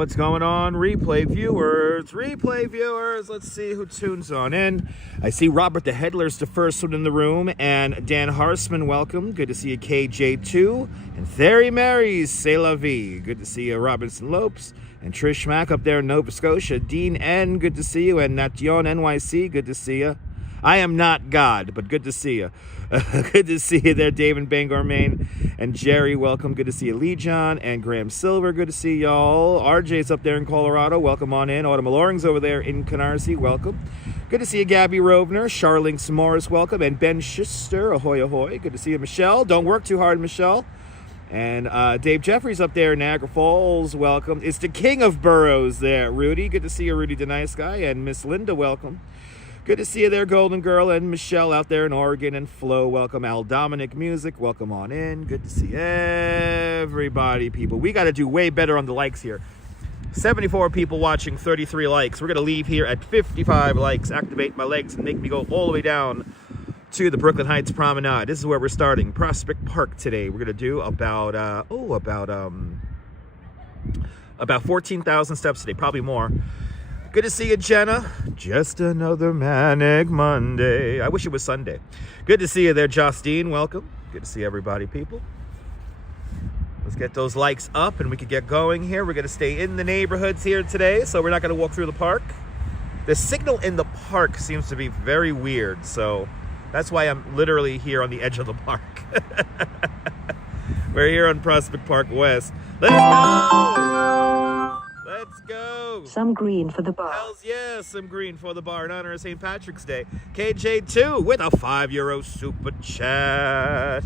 what's going on, replay viewers? Let's see who tunes on in. I see Robert the Headler's the first one in the room, and Dan Harsman, welcome. Good to see you, KJ2. And Theory Marys, c'est la vie. Good to see you, Robinson Lopes. And Trish Mack up there in Nova Scotia. Dean N, good to see you. And Nation NYC, good to see you. I am not God, but good to see you. Good to see you there, Dave in Bangor, Maine. And Jerry, welcome. Good to see you, Lee John. And Graham Silver, good to see y'all. RJ's up there in Colorado. Welcome on in. Autumn Loring's over there in Canarsie. Welcome. Good to see you, Gabby Rovner. Charlinks Morris, welcome. And Ben Schuster, ahoy, ahoy. Good to see you, Michelle. Don't work too hard, Michelle. And Dave Jeffries up there in Niagara Falls, welcome. It's the king of boroughs there, Rudy. Good to see you, Rudy the nice guy. And Miss Linda, welcome. Good to see you there, Golden Girl, and Michelle out there in Oregon, and Flo, welcome. Al Dominic Music, welcome on in. Good to see everybody, people. We got to do way better on the likes here. 74 people watching, 33 likes. We're going to leave here at 55 likes. Activate my legs and make me go all the way down to the Brooklyn Heights Promenade. This is where we're starting. Prospect Park today. We're going to do about 14,000 steps today, probably more. Good to see you, Jenna. Just another manic Monday. I wish it was Sunday. Good to see you there, Justine. Welcome. Good to see everybody, people. Let's get those likes up and we can get going here. We're going to stay in the neighborhoods here today, so we're not going to walk through the park. The signal in the park seems to be very weird, so that's why I'm literally here on the edge of the park. We're here on Prospect Park West. Let's go! Let's go. Some green for the bar. Hells yeah, some green for the bar in honor of St. Patrick's Day. KJ2 with a €5 super chat.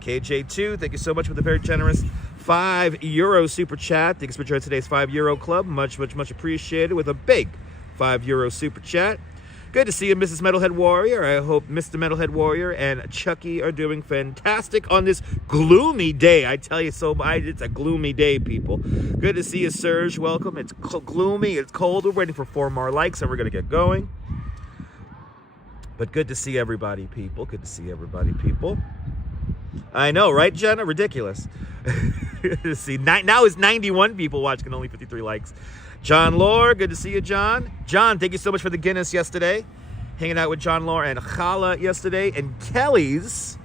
KJ2, thank you so much for the very generous €5 super chat. Thanks for joining today's €5 club. Much, much, much appreciated with a big €5 super chat. Good to see you, Mrs. Metalhead Warrior. I hope Mr. Metalhead Warrior and Chucky are doing fantastic on this gloomy day. I tell you so, it's a gloomy day, people. Good to see you, Serge. Welcome. It's gloomy. It's cold. We're waiting for 4 more likes, and we're going to get going. But good to see everybody, people. Good to see everybody, people. I know, right, Jenna? Ridiculous. See, now it's 91 people watching, only 53 likes. John Lore, good to see you, John. John, thank you so much for the Guinness yesterday. Hanging out with John Lore and Chala yesterday. And Kelly's,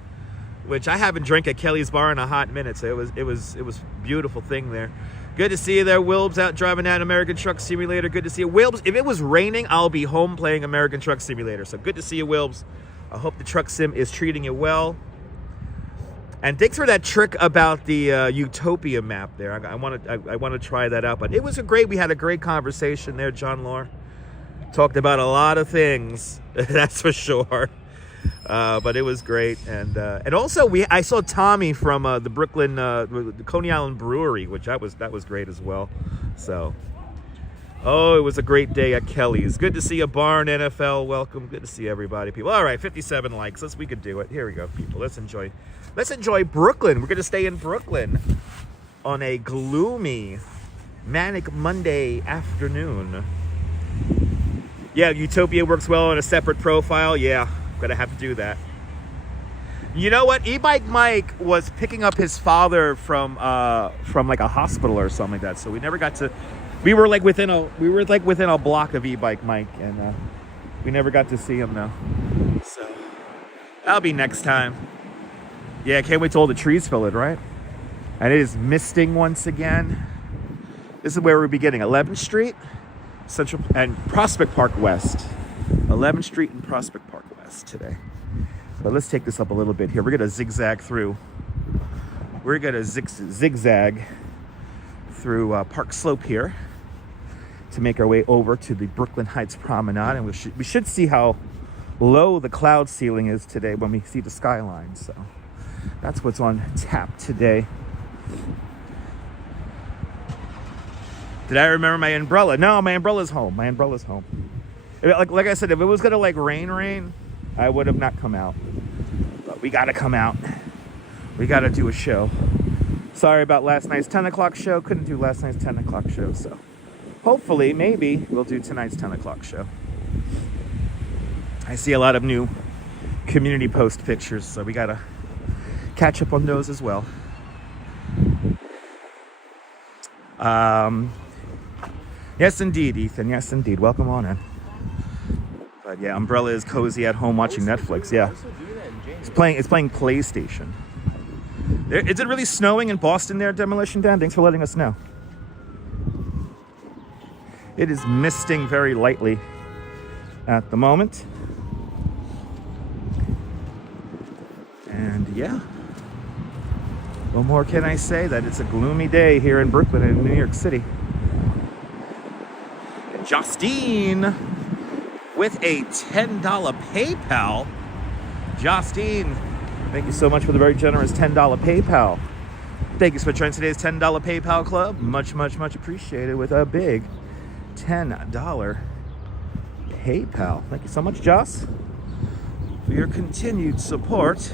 which I haven't drank at Kelly's bar in a hot minute, so it was a beautiful thing there. Good to see you there, Wilbs, out driving that American Truck Simulator. Good to see you. Wilbs, if it was raining, I'll be home playing American Truck Simulator. So good to see you, Wilbs. I hope the truck sim is treating you well. And thanks for that trick about the Utopia map there. I want to try that out. But it was we had a great conversation there, John Lore. Talked about a lot of things, that's for sure. But it was great. And also I saw Tommy from the Brooklyn, the Coney Island Brewery, which that was great as well. So, it was a great day at Kelly's. Good to see you, Barn NFL. Welcome. Good to see everybody, people. All right, 57 likes. We could do it. Here we go, people. Let's enjoy Brooklyn. We're going to stay in Brooklyn on a gloomy, manic Monday afternoon. Yeah, Utopia works well on a separate profile. Yeah, going to have to do that. You know what? E-Bike Mike was picking up his father from like a hospital or something like that. So we never got to. We were like within a block of E-Bike Mike, and we never got to see him though. So that'll be next time. Yeah, I can't wait till all the trees fill it, right? And it is misting once again. This is where we're beginning. 11th Street, Central, and Prospect Park West. 11th Street and Prospect Park West today. But let's take this up a little bit here. We're going to zigzag through. We're going to zigzag through Park Slope here to make our way over to the Brooklyn Heights Promenade. And we should see how low the cloud ceiling is today when we see the skyline. So that's what's on tap today. Did I remember my umbrella? No, my umbrella's home. Like I said, if it was gonna rain, I would have not come out. But we gotta come out. We gotta do a show. Sorry about last night's 10 o'clock show. Couldn't do last night's 10 o'clock show. So hopefully, maybe we'll do tonight's 10 o'clock show. I see a lot of new community post pictures, so we gotta catch up on those as well. Yes, indeed, Ethan. Yes, indeed. Welcome on in. But yeah, Umbrella is cozy at home watching Netflix. Yeah, it's playing PlayStation. Is it really snowing in Boston there, Demolition Dan? Thanks for letting us know. It is misting very lightly at the moment. And yeah, what more can I say? That it's a gloomy day here in Brooklyn and New York City. And Justine with a $10 PayPal. Justine, thank you so much for the very generous $10 PayPal. Thank you for joining today's $10 PayPal club. Much, much, much appreciated with a big $10 PayPal. Thank you so much, Joss, for your continued support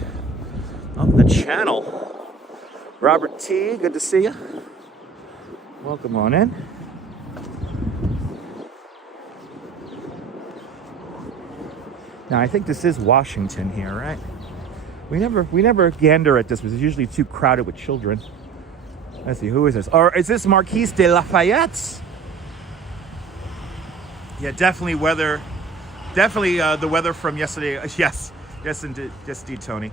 of the channel. Robert T, good to see you. Welcome on in. Now, I think this is Washington here, right? We never gander at this because it's usually too crowded with children. Let's see, who is this? Or is this Marquise de Lafayette? Yeah, definitely weather. Definitely the weather from yesterday. Yes, indeed, Tony.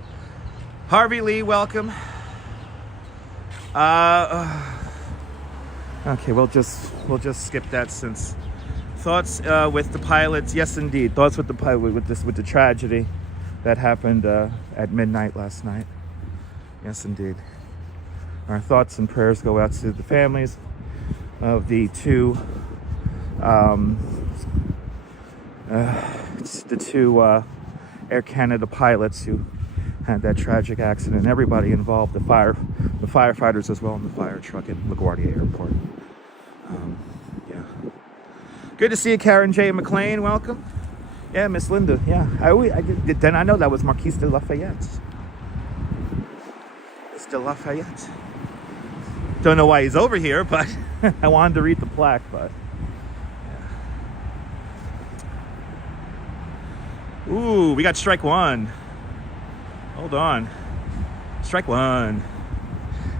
Harvey Lee, welcome. Okay, we'll just skip that since thoughts with the pilots. Yes, indeed, thoughts with the pilot with the tragedy that happened at midnight last night. Yes, indeed. Our thoughts and prayers go out to the families of the two Air Canada pilots who had that tragic accident, and everybody involved, the firefighters as well in the fire truck at LaGuardia Airport. Yeah. Good to see you, Karen J. McLean. Welcome. Yeah, Miss Linda. Yeah, then I know that was Marquise de Lafayette. It's de Lafayette. Don't know why he's over here, but I wanted to read the plaque, but yeah. Ooh, we got strike one. Hold on. Strike one.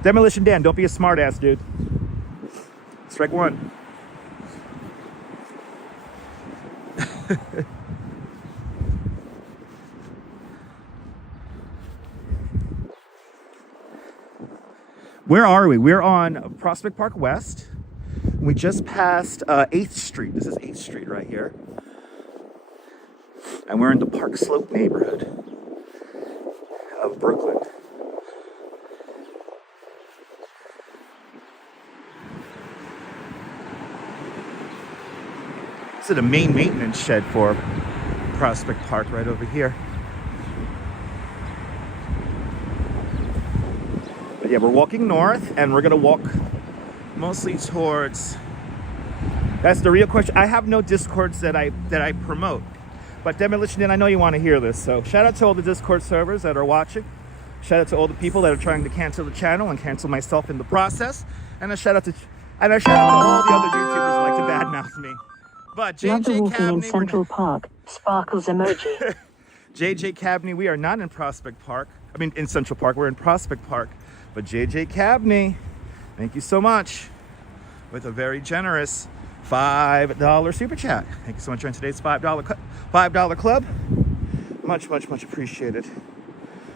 Demolition Dan, don't be a smart ass, dude. Strike one. Where are we? We're on Prospect Park West. We just passed 8th Street. This is 8th Street right here. And we're in the Park Slope neighborhood of Brooklyn. This is the main maintenance shed for Prospect Park right over here. But yeah, we're walking north, and we're gonna walk mostly towards. That's the real question. I have no Discords that I promote, but Demolition Dan, I know you want to hear this. So shout out to all the Discord servers that are watching. Shout out to all the people that are trying to cancel the channel and cancel myself in the process. And a shout out to all the other YouTubers who like to badmouth me. But JJ Cabney, in Central Park. Sparkles emoji. JJ Cabney, we are not in Prospect Park. I mean, in Central Park. We're in Prospect Park. But JJ Cabney, thank you so much with a very generous $5 super chat. Thank you so much for today's $5 club. Much, much, much appreciated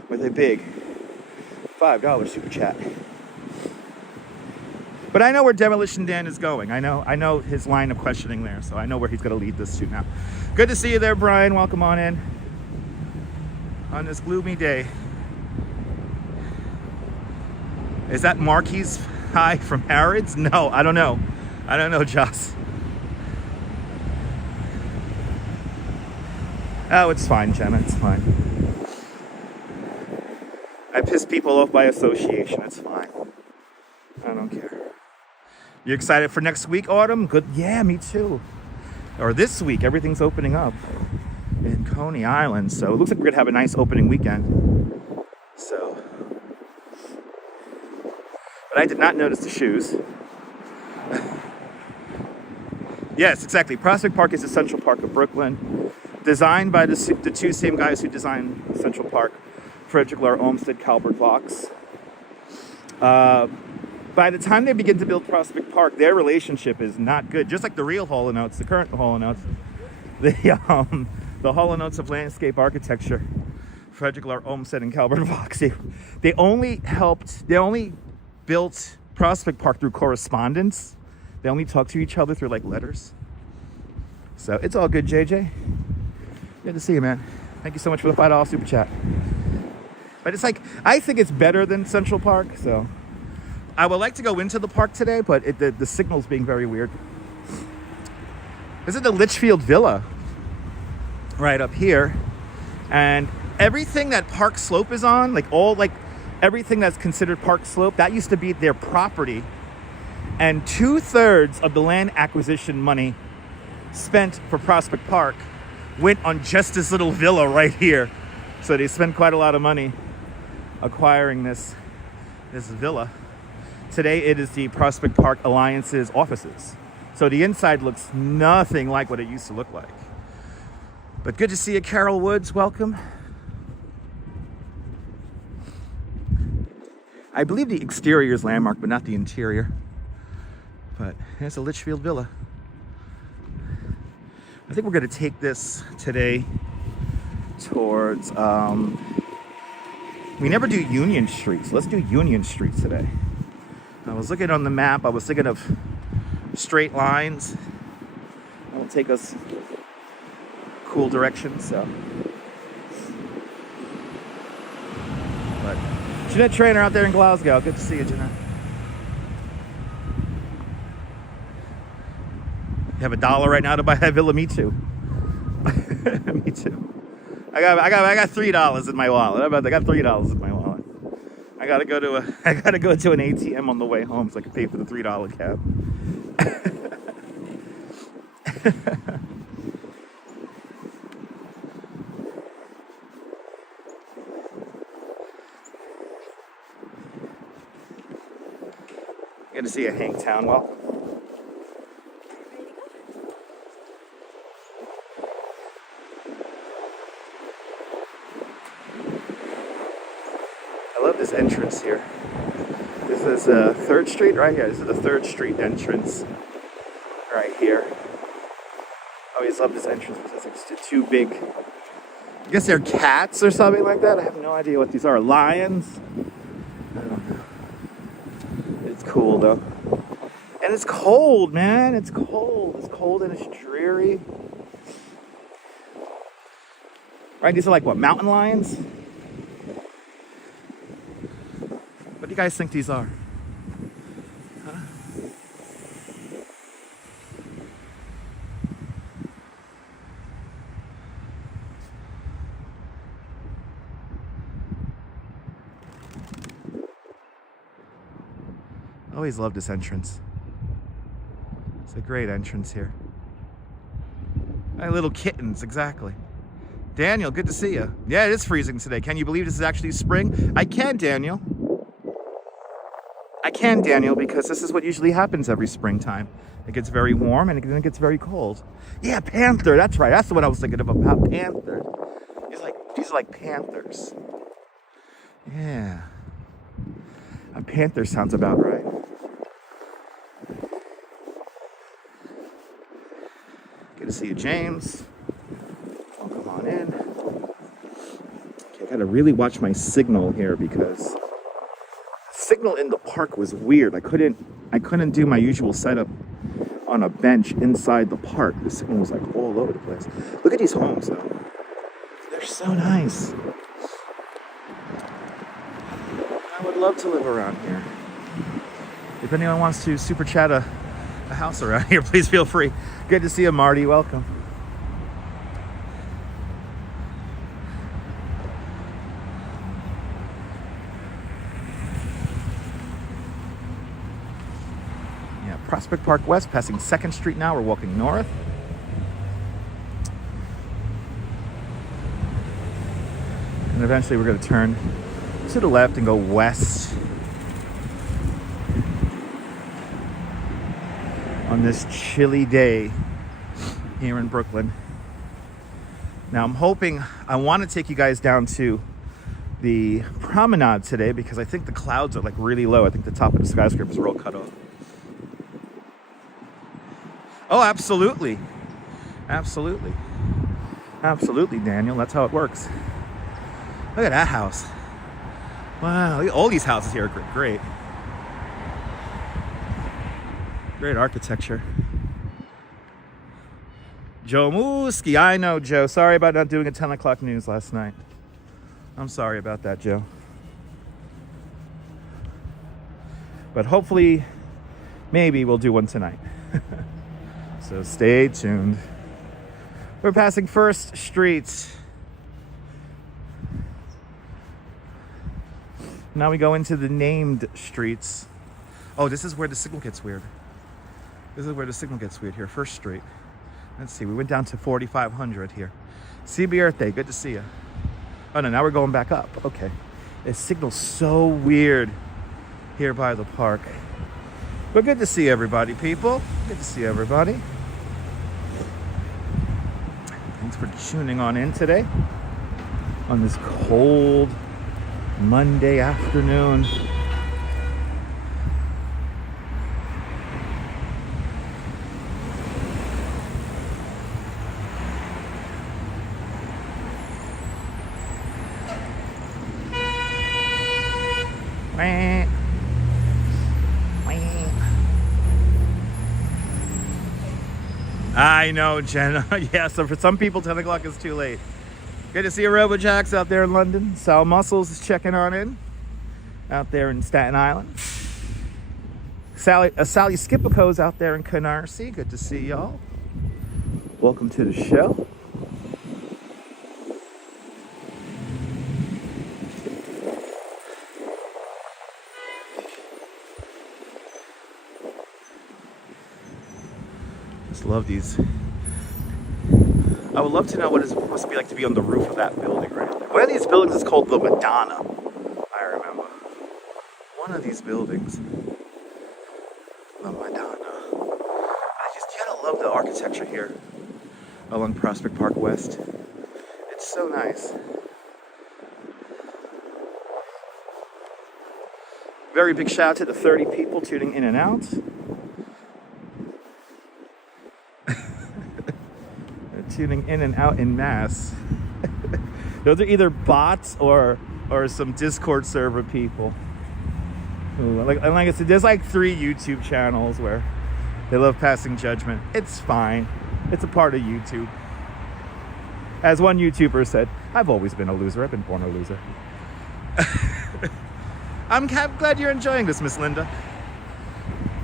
with a big $5 super chat. But I know where Demolition Dan is going. I know his line of questioning there, so I know where he's going to lead this to now. Good to see you there, Brian. Welcome on in on this gloomy day. Is that Marquis High from Harrods? No, I don't know. I don't know, Joss. Oh, it's fine, Jenna. It's fine. I piss people off by association. It's fine. I don't care. You excited for next week, Autumn? Good. Yeah, me too. Or this week. Everything's opening up in Coney Island. So it looks like we're going to have a nice opening weekend. So. But I did not notice the shoes. Yes, exactly. Prospect Park is the Central Park of Brooklyn. Designed by the two same guys who designed Central Park, Frederick Lahr Olmsted, Calvert Vaux. But by the time they begin to build Prospect Park, their relationship is not good. Just like the real Hall & Oates, the current Hall & Oates, the Hall & Oates of landscape architecture, Frederick Lahr Olmsted and Calvert Vaux. They only built Prospect Park through correspondence. They only talk to each other through like letters. So it's all good, JJ. Good to see you, man. Thank you so much for the $5 super chat. But it's like, I think it's better than Central Park, so I would like to go into the park today, but the signal's being very weird. This is the Litchfield Villa right up here, and everything that Park Slope is on, everything that's considered Park Slope, that used to be their property, and 2/3 of the land acquisition money spent for Prospect Park went on just this little villa right here. So they spent quite a lot of money acquiring this villa. Today it is the Prospect Park Alliance's offices. So the inside looks nothing like what it used to look like. But good to see you, Carroll Woods. Welcome. I believe the exterior is landmark, but not the interior. But there's a Litchfield Villa. I think we're going to take this today towards, we never do Union Street, so let's do Union Street today. I was looking on the map, I was thinking of straight lines. That'll take us cool directions, so. But Jeanette Trainer out there in Glasgow, good to see you, Jeanette. You have $1 right now to buy that villa? Me too. Me too. I got $3 in my wallet. I got $3 in my wallet. I gotta go to an ATM on the way home so I can pay for the $3 cab. Good to see you, Hangtown. Welcome. I love this entrance here. This is 3rd Street right here. This is the 3rd Street entrance right here. I always love this entrance because it's just too big. I guess they're cats or something like that. I have no idea what these are. Lions? I don't know. It's cool though. And it's cold, man. It's cold. It's cold and it's dreary. Right? These are like what? Mountain lions? What do you guys think these are? Huh? I always love this entrance. It's a great entrance here. My little kittens, exactly. Daniel, good to see you. Yeah, it is freezing today. Can you believe this is actually spring? I can, Daniel. I can, Daniel, because this is what usually happens every springtime. It gets very warm and then it gets very cold. Yeah, panther, that's right. That's what I was thinking about, panther. These are like panthers. Yeah. A panther sounds about right. Good to see you, James. Welcome on in. Okay, I gotta really watch my signal here because signal in the park was weird. I couldn't do my usual setup on a bench inside the park. The signal was like all over the place. Look at these homes though. They're so nice. I would love to live around here. If anyone wants to super chat a house around here, please feel free. Good to see you, Marty. Welcome. Prospect Park West, passing 2nd Street now. We're walking north. And eventually we're going to turn to the left and go west on this chilly day here in Brooklyn. Now I'm hoping, I want to take you guys down to the promenade today because I think the clouds are like really low. I think the top of the skyscrapers are all cut off. Oh, absolutely. Absolutely. Absolutely, Daniel. That's how it works. Look at that house. Wow, look at all these houses here are great. Great architecture. Joe Mooski. I know, Joe. Sorry about not doing a 10 o'clock news last night. I'm sorry about that, Joe. But hopefully, maybe we'll do one tonight. So stay tuned. We're passing First Street. Now we go into the named streets. Oh, this is where the signal gets weird. This is where the signal gets weird here, First Street. Let's see, we went down to 4,500 here. CB Earthay, good to see you. Oh no, now we're going back up. Okay. The signal's so weird here by the park. But good to see everybody, people. Good to see everybody. Thanks for tuning on in today on this cold Monday afternoon. I know, Jenna. Yeah, so for some people, 10 o'clock is too late. Good to see you, RoboJax, out there in London. Sal Muscles is checking on in out there in Staten Island. Sally Skipico's out there in Canarsie. Good to see y'all. Welcome to the show. Love these. I would love to know what it must be like to be on the roof of that building right there. One of these buildings is called the Madonna. I remember. One of these buildings. The Madonna. You gotta love the architecture here along Prospect Park West. It's so nice. Very big shout out to the 30 people tuning in and out. Tuning in and out in mass. Those are either bots or some Discord server people. Like I said, there's like 3 YouTube channels where they love passing judgment. It's fine. It's a part of YouTube. As one YouTuber said, I've always been a loser. I've been born a loser. I'm glad you're enjoying this, Miss Linda.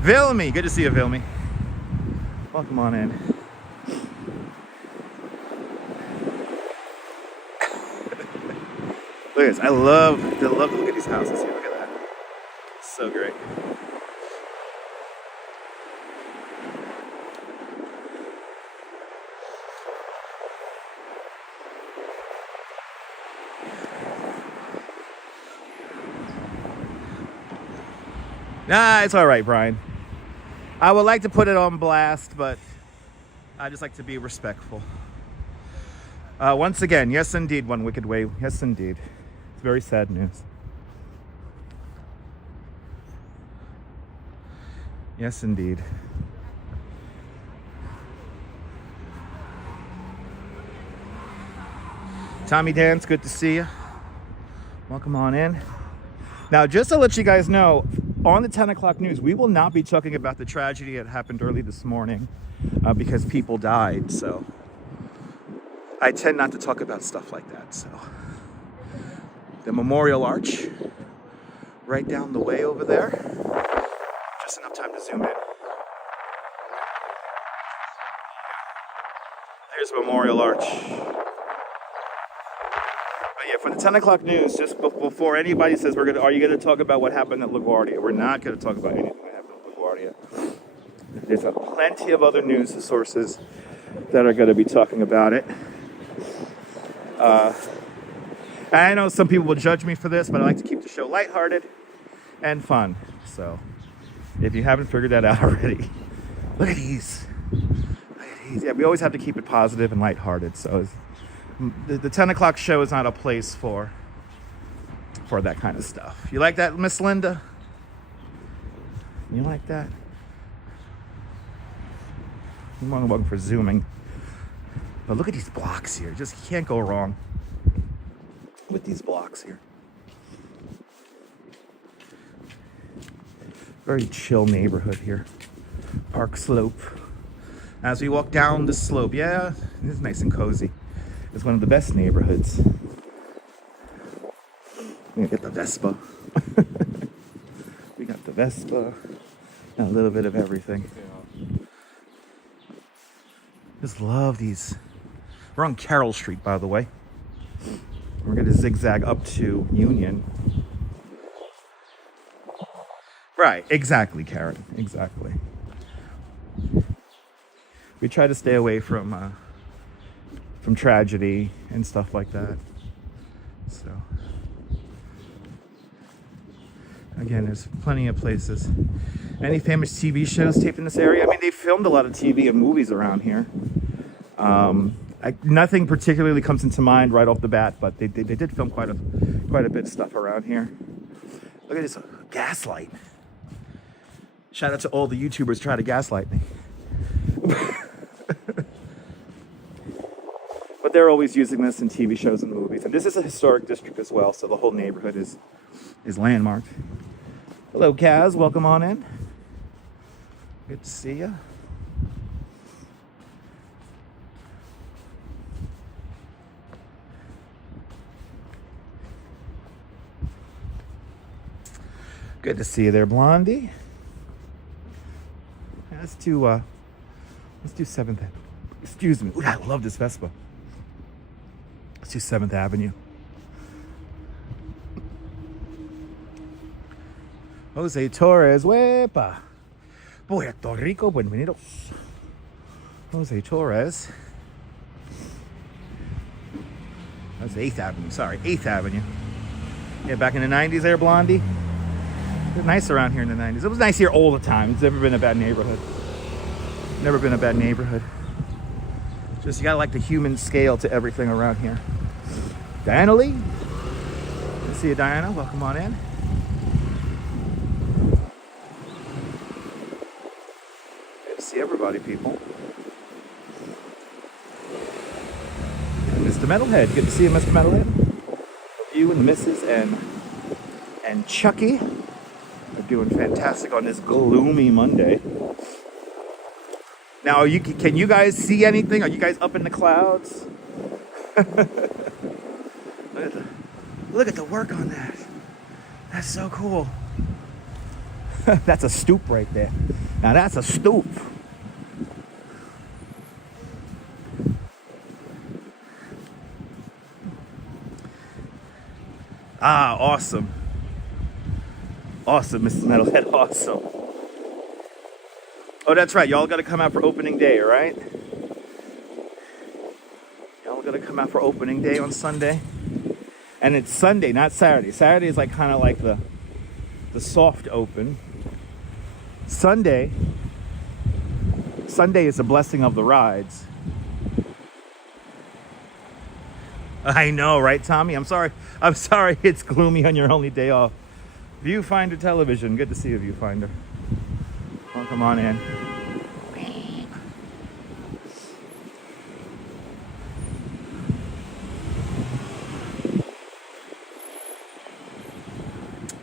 Vilmy, good to see you, Vilmy. Welcome on in. Look at this. I love to look at these houses here. Look at that. It's so great. Nah, it's all right, Brian. I would like to put it on blast, but I just like to be respectful. Once again, yes, indeed, One Wicked Way. Yes, indeed. It's very sad news. Yes, indeed. Tommy Dance, good to see you. Welcome on in. Now, just to let you guys know, on the 10 o'clock news, we will not be talking about the tragedy that happened early this morning because people died. So I tend not to talk about stuff like that. So the Memorial Arch right down the way over there. Just enough time to zoom in. There's Memorial Arch. But yeah, for the 10 o'clock news, just before anybody says are you going to talk about what happened at LaGuardia? We're not going to talk about anything that happened at LaGuardia. There's plenty of other news sources that are going to be talking about it. I know some people will judge me for this, but I like to keep the show lighthearted and fun. So if you haven't figured that out already, look at these. Look at these. Yeah, we always have to keep it positive and lighthearted. So the 10 o'clock show is not a place for for that kind of stuff. You like that, Miss Linda? You like that? I'm welcome for zooming. But look at these blocks here. Just can't go wrong with these blocks here. Very chill neighborhood here. Park Slope. As we walk down the slope, yeah, it's nice and cozy. It's one of the best neighborhoods. We get the Vespa. We got the Vespa. And a little bit of everything. Just love these. We're on Carroll Street, by the way. We're going to zigzag up to Union. Right, exactly, Karen. Exactly. We try to stay away from tragedy and stuff like that. So, again, there's plenty of places. Any famous TV shows taped in this area? I mean, they filmed a lot of TV and movies around here. Nothing particularly comes into mind right off the bat, but they did film quite a bit of stuff around here. Look at this gaslight. Shout out to all the YouTubers trying to gaslight me. But they're always using this in TV shows and movies. And this is a historic district as well, so the whole neighborhood is landmarked. Hello, Kaz. Welcome on in. Good to see you. Good to see you there, Blondie. Let's do 7th. Excuse me. Ooh, I love this Vespa. Let's do 7th Avenue. Jose Torres, wepa. Puerto Rico, bienvenidos. Jose Torres. That's 8th Avenue, sorry, 8th Avenue. Yeah, back in the 90s there, Blondie. It was nice around here in the 90s. It was nice here all the time. It's never been a bad neighborhood. Never been a bad neighborhood. Just you gotta like the human scale to everything around here. Diana Lee. Good to see you, Diana. Welcome on in. Good to see everybody, people. And Mr. Metalhead. Good to see you, Mr. Metalhead. You and the missus and Chucky are doing fantastic on this gloomy Monday. Now, can you guys see anything? Are you guys up in the clouds? Look at the work on that. That's so cool. That's a stoop right there. Now that's a stoop. Ah, awesome. Awesome, Mrs. Metalhead, awesome. Oh, that's right. Y'all got to come out for opening day, right? Y'all got to come out for opening day on Sunday. And it's Sunday, not Saturday. Saturday is like kind of like the soft open. Sunday is the blessing of the rides. I know, right, Tommy? I'm sorry it's gloomy on your only day off. Viewfinder Television. Good to see you, Viewfinder. Welcome on in.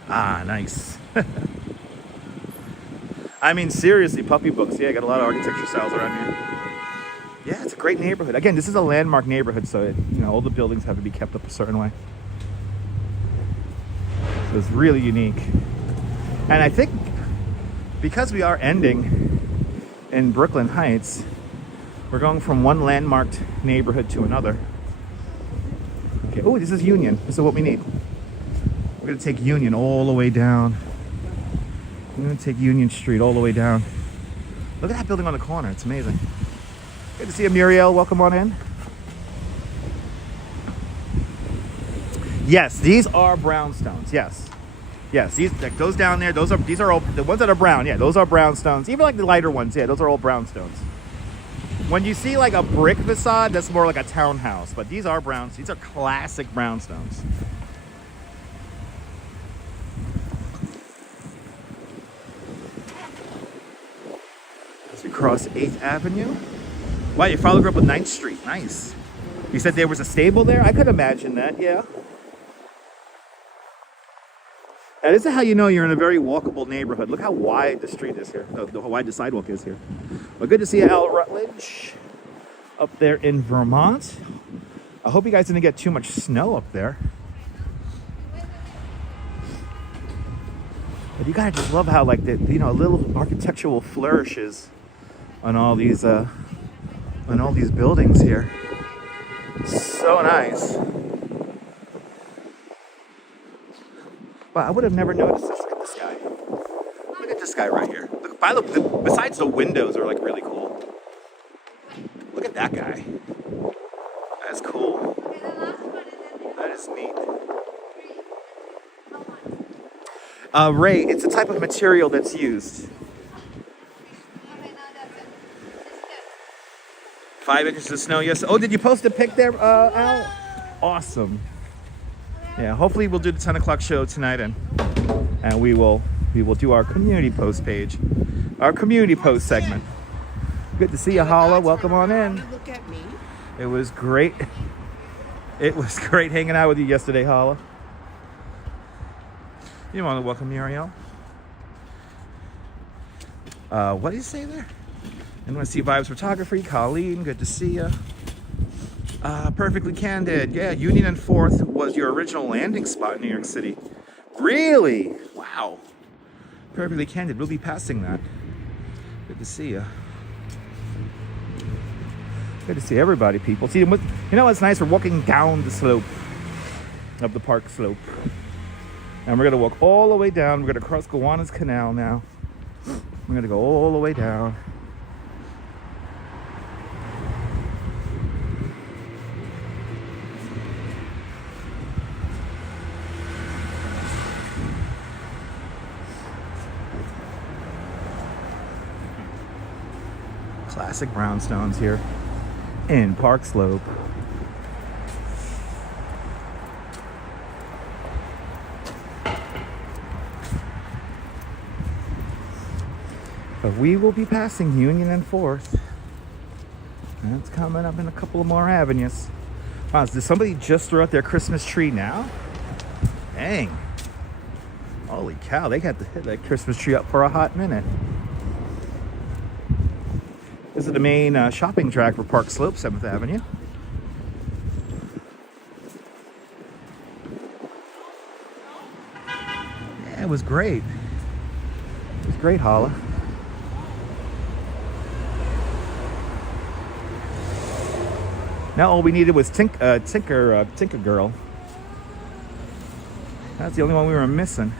Ah, nice. I mean, seriously, puppy books. Yeah, got a lot of architecture styles around here. Yeah, it's a great neighborhood. Again, this is a landmark neighborhood, so all the buildings have to be kept up a certain way. So it's really unique. And I think because we are ending in Brooklyn Heights, we're going from one landmarked neighborhood to another. Okay. Oh, this is Union. This is what we need. We're going to take Union all the way down. I'm going to take Union Street all the way down. Look at that building on the corner. It's amazing. Good to see you, Muriel. Welcome on in. Yes, these are brownstones. Yes. Yes, those down there, these are all, the ones that are brown, yeah, those are brownstones. Even like the lighter ones, yeah, those are all brownstones. When you see like a brick facade, that's more like a townhouse. But these are browns. These are classic brownstones. So you cross 8th Avenue. Wow, your father grew up with 9th Street. Nice. You said there was a stable there? I could imagine that, yeah. And this is how you know you're in a very walkable neighborhood. Look how wide the street is here. How wide the sidewalk is here. Well, good to see you, Al Rutledge, up there in Vermont. I hope you guys didn't get too much snow up there. But you gotta just love how, like, the little architectural flourishes on all these buildings here. So nice. Wow, I would have never noticed this. Look at this guy. Look at this guy right here. Look, besides the windows are like really cool. Look at that guy. That's cool. That is neat. Ray, it's a type of material that's used. 5 inches of snow, yes. Oh, did you post a pic there, Al? Awesome. Yeah, hopefully we'll do the 10 o'clock show tonight, and we will do our community post page, our community post segment. Good to see you, Hala. Welcome on in. Look at me. It was great. It was great hanging out with you yesterday, Hala. You want to welcome me, Ariel? What did you say there? NYC Vibes Photography, Colleen, good to see you. Perfectly Candid, yeah, Union and 4th was your original landing spot in New York City. Really? Wow. Perfectly Candid, we'll be passing that. Good to see you. Good to see everybody, people. See, you know what's nice? We're walking down the slope of the park slope. And we're gonna walk all the way down. We're gonna cross Gowanus Canal now. We're gonna go all the way down. Classic brownstones here in Park Slope. But we will be passing Union and 4th. That's coming up in a couple of more avenues. Wow, did somebody just throw out their Christmas tree now? Dang. Holy cow, they got that Christmas tree up for a hot minute. This is the main shopping track for Park Slope, 7th Avenue. Yeah, it was great. It was great, Hala. Now all we needed was Tinker Girl. That's the only one we were missing.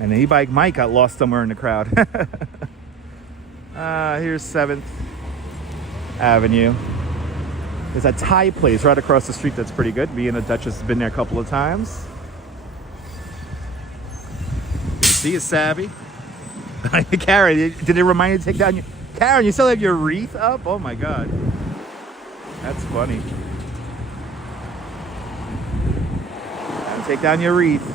And the e-bike Mike got lost somewhere in the crowd. Here's 7th Avenue. There's a Thai place right across the street that's pretty good. Me and the Duchess have been there a couple of times. Good to see you, Savvy. Karen, did it remind you to take down your... Karen, you still have your wreath up? Oh my God. That's funny. Gotta take down your wreath.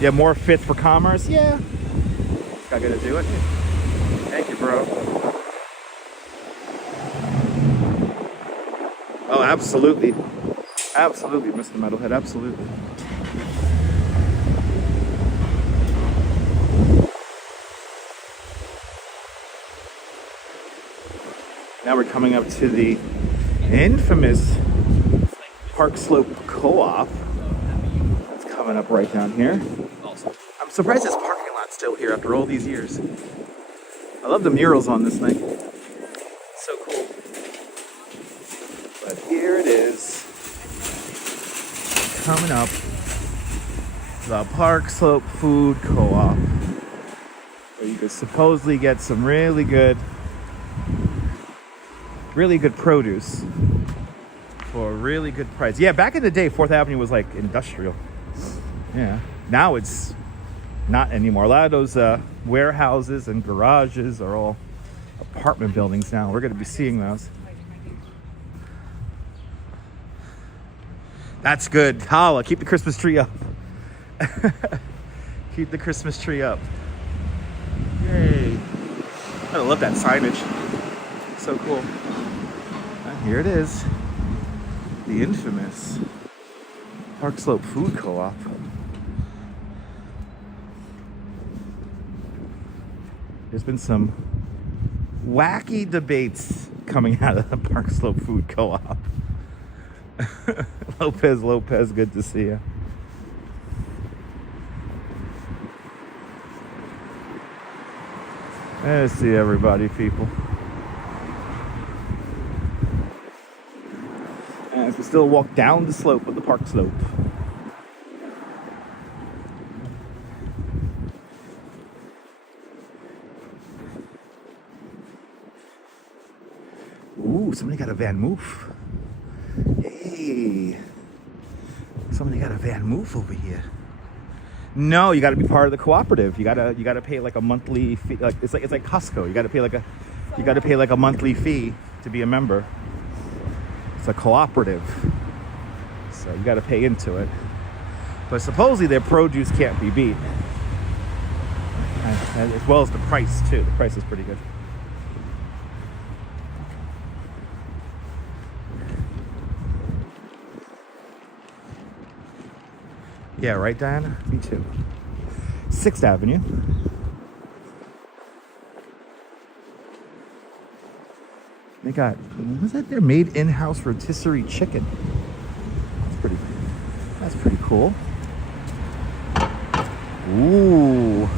Yeah, more fit for commerce? Yeah. I gotta do it. Thank you, bro. Oh, absolutely. Absolutely, Mr. Metalhead, absolutely. Now we're coming up to the infamous Park Slope Co-op. That's coming up right down here. I'm surprised this parking lot's still here after all these years. I love the murals on this thing. So cool. But here it is. Coming up. The Park Slope Food Co-op. Where you could supposedly get some really good produce for a really good price. Yeah, back in the day, 4th Avenue was like industrial. Yeah. Now it's not anymore. A lot of those warehouses and garages are all apartment buildings now. We're going to be seeing those. That's good. Holla, keep the Christmas tree up. Keep the Christmas tree up. Yay. I love that signage. So cool. And here it is. The infamous Park Slope Food Co-op. There's been some wacky debates coming out of the Park Slope Food Co-op. Lopez, good to see you. Let's see everybody, people. As we still walk down the slope of the Park Slope. Ooh, somebody got a Van Moof. Hey, somebody got a Van Moof over here. No, you got to be part of the cooperative. You gotta pay like a monthly fee. Like it's like Costco. You got to pay like a monthly fee to be a member. It's a cooperative, so you got to pay into it. But supposedly their produce can't be beat, and as well as the price too. The price is pretty good. Yeah, right, Diana? Me too. 6th Avenue. They got, what was that there? Made in-house rotisserie chicken. That's pretty cool. Ooh.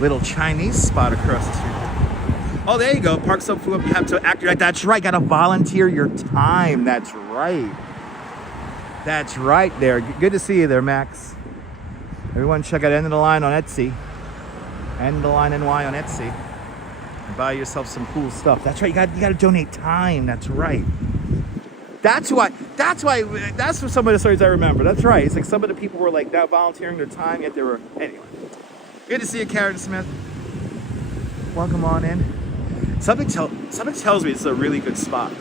Little Chinese spot across the street. Oh, there you go. Park Slope Food. You have to act right. That's right. Gotta volunteer your time. That's right. That's right there. Good to see you there, Max. Everyone check out End of the Line on Etsy. End of the Line NY on Etsy. And buy yourself some cool stuff. That's right. You got to donate time. That's right. That's what some of the stories I remember. That's right. It's like some of the people were like now volunteering their time, yet they were, anyway. Good to see you, Karen Smith. Welcome on in. Something tells me it's a really good spot.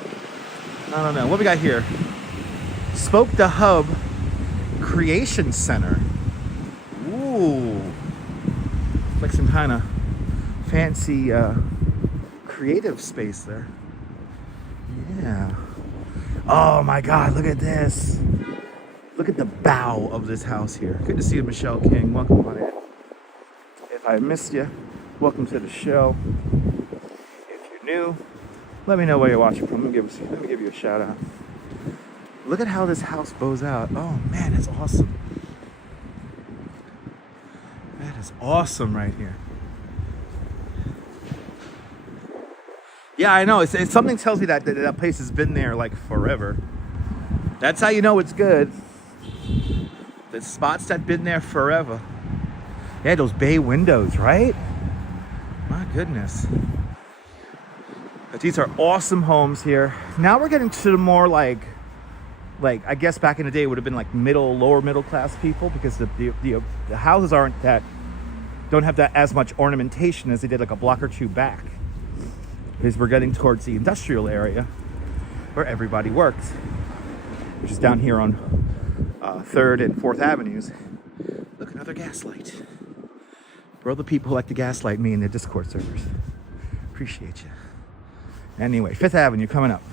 I don't know. What we got here? Spoke the Hub Creation Center. Ooh. Like some kind of fancy creative space there. Yeah. Oh my God, look at this. Look at the bow of this house here. Good to see you, Michelle King. Welcome on in. If I missed you, welcome to the show. If you're new, let me know where you're watching from. Let me give you a shout out. Look at how this house bows out. Oh man, that's awesome. That is awesome right here. Yeah, I know. It's something tells me that place has been there like forever. That's how you know it's good. The spots that been there forever. Yeah, those bay windows, right? My goodness. But these are awesome homes here. Now we're getting to the more like I guess back in the day it would have been like lower middle class people, because the houses don't have that as much ornamentation as they did like a block or two back. Because we're getting towards the industrial area where everybody works, which is down here on 3rd and 4th Avenues. Look, another gaslight. For all the people who like to gaslight me in their Discord servers. Appreciate you. Anyway, 5th Avenue coming up.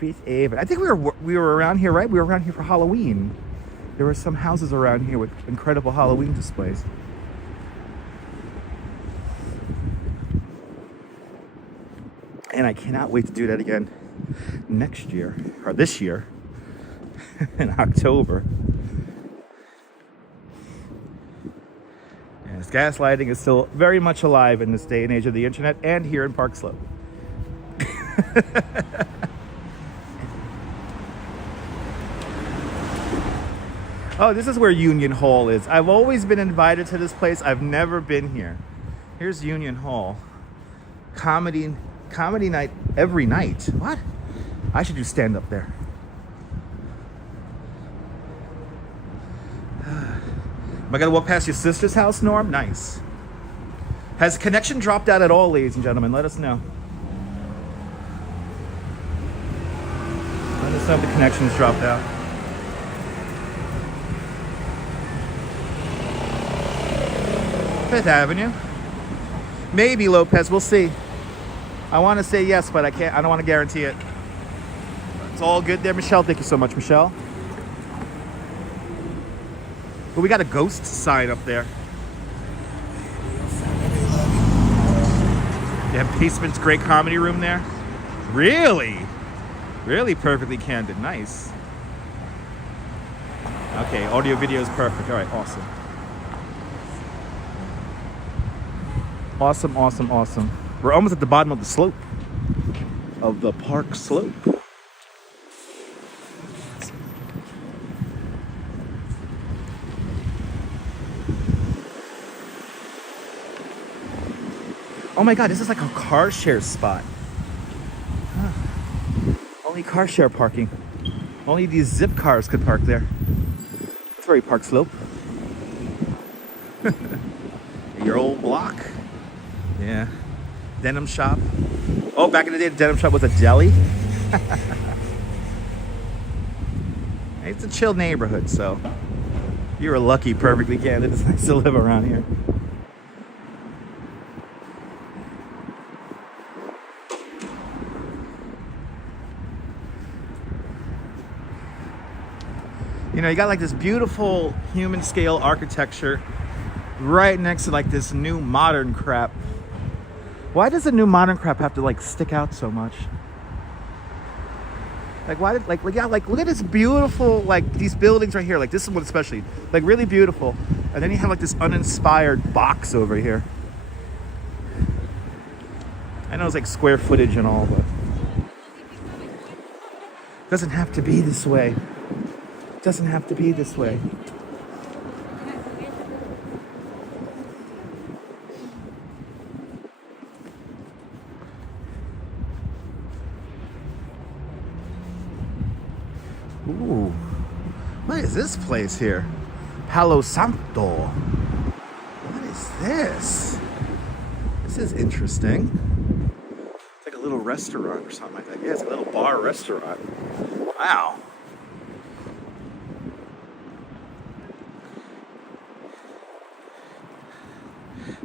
5th Avenue. I think we were around here, right? We were around here for Halloween. There were some houses around here with incredible Halloween displays. And I cannot wait to do that again next year, or this year, in October. Yes, gaslighting is still very much alive in this day and age of the internet, and here in Park Slope. Oh, this is where Union Hall is. I've always been invited to this place. I've never been here. Here's Union Hall. Comedy night every night. What? I should do stand up there. Am I gonna walk past your sister's house, Norm? Nice. Has connection dropped out at all, ladies and gentlemen? Let us know. Let us know if the connection's dropped out. Fifth Avenue. Maybe Lopez, we'll see. I want to say yes, but I can't. I don't want to guarantee it. It's all good there, Michelle. Thank you so much, Michelle. But we got a ghost sign up there. They have Basement's great comedy room there. Really? Really perfectly candid. Nice. Okay, audio video is perfect. All right, awesome. Awesome, awesome, awesome. We're almost at the bottom of the slope. Of the park slope. Oh my God, this is like a car share spot. Huh. Only car share parking. Only these zip cars could park there. That's very Park Slope. Your old block. Yeah. Denim shop. Oh, back in the day, the denim shop was a deli. It's a chill neighborhood, so you're a lucky, perfectly candid. It's nice to live around here. You know, you got like this beautiful human scale architecture right next to like this new modern crap. Why does the new modern crap have to like stick out so much? Like why did like yeah, like look at this beautiful, like these buildings right here, like this one especially, like really beautiful. And then you have like this uninspired box over here. I know it's like square footage and all, but it doesn't have to be this way. Doesn't have to be this way. Ooh, what is this place here? Palo Santo. What is this? This is interesting. It's like a little restaurant or something like that. Yeah, it's a little bar restaurant. Wow.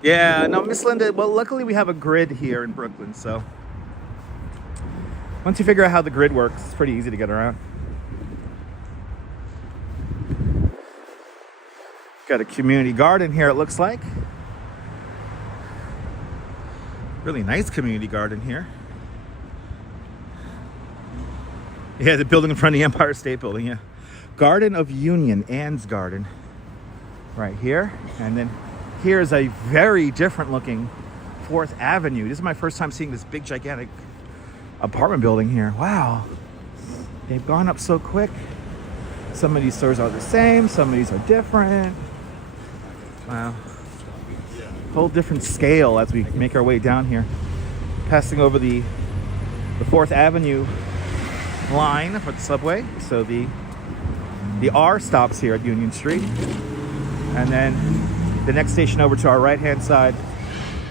Yeah, no, Miss Linda, well, luckily we have a grid here in Brooklyn, so once you figure out how the grid works, it's pretty easy to get around. Got a community garden here, it looks like. Really nice community garden here. Yeah, the building in front of the Empire State Building, yeah. Garden of Union, Ann's Garden. Right here, and then here's a very different looking 4th Avenue. This is my first time seeing this big, gigantic apartment building here. Wow. They've gone up so quick. Some of these stores are the same. Some of these are different. Wow. Whole different scale as we make our way down here. Passing over the 4th Avenue line for the subway. So the R stops here at Union Street. And then the next station over to our right-hand side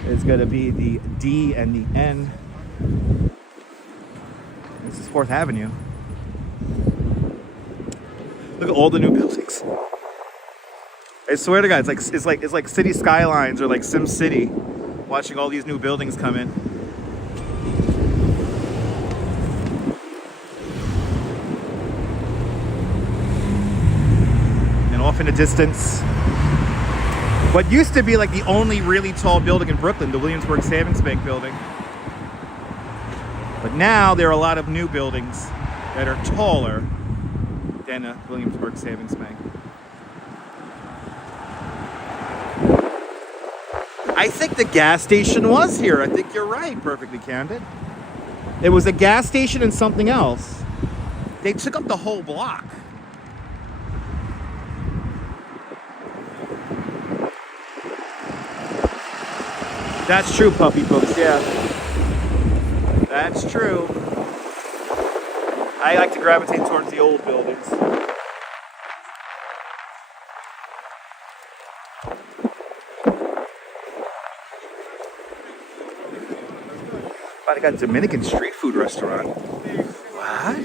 is going to be the D and the N. This is 4th Avenue. Look at all the new buildings. I swear to God, it's like City Skylines or like Sim City, watching all these new buildings come in. And off in the distance, what used to be like the only really tall building in Brooklyn, the Williamsburg Savings Bank building. But now there are a lot of new buildings that are taller than a Williamsburg Savings Bank. I think the gas station was here. I think you're right, perfectly candid. It was a gas station and something else. They took up the whole block. That's true, puppy folks, yeah. That's true. I like to gravitate towards the old buildings. But I got a Dominican street food restaurant. What?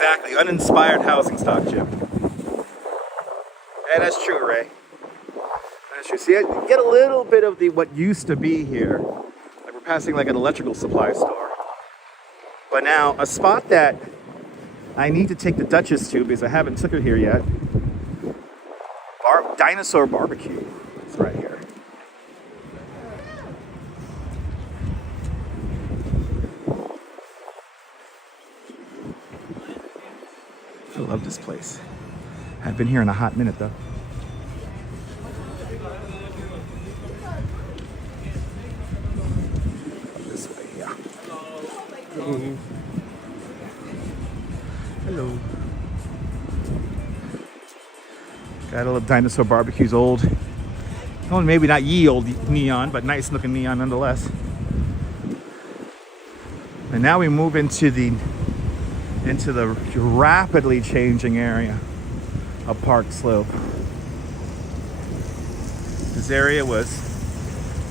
Exactly, uninspired housing stock, Jim. And that's true, Ray. That's true. See, you get a little bit of the what used to be here. Like we're passing like an electrical supply store. But now, a spot that I need to take the Duchess to because I haven't took her here yet. Dinosaur Barbecue. It's right here. I love this place. I've been here in a hot minute though. This way, yeah. Hello. Hello. Gotta love Dinosaur Barbecue's old. Well, maybe not ye old neon, but nice looking neon nonetheless. And now we move into the rapidly changing area of Park Slope. This area was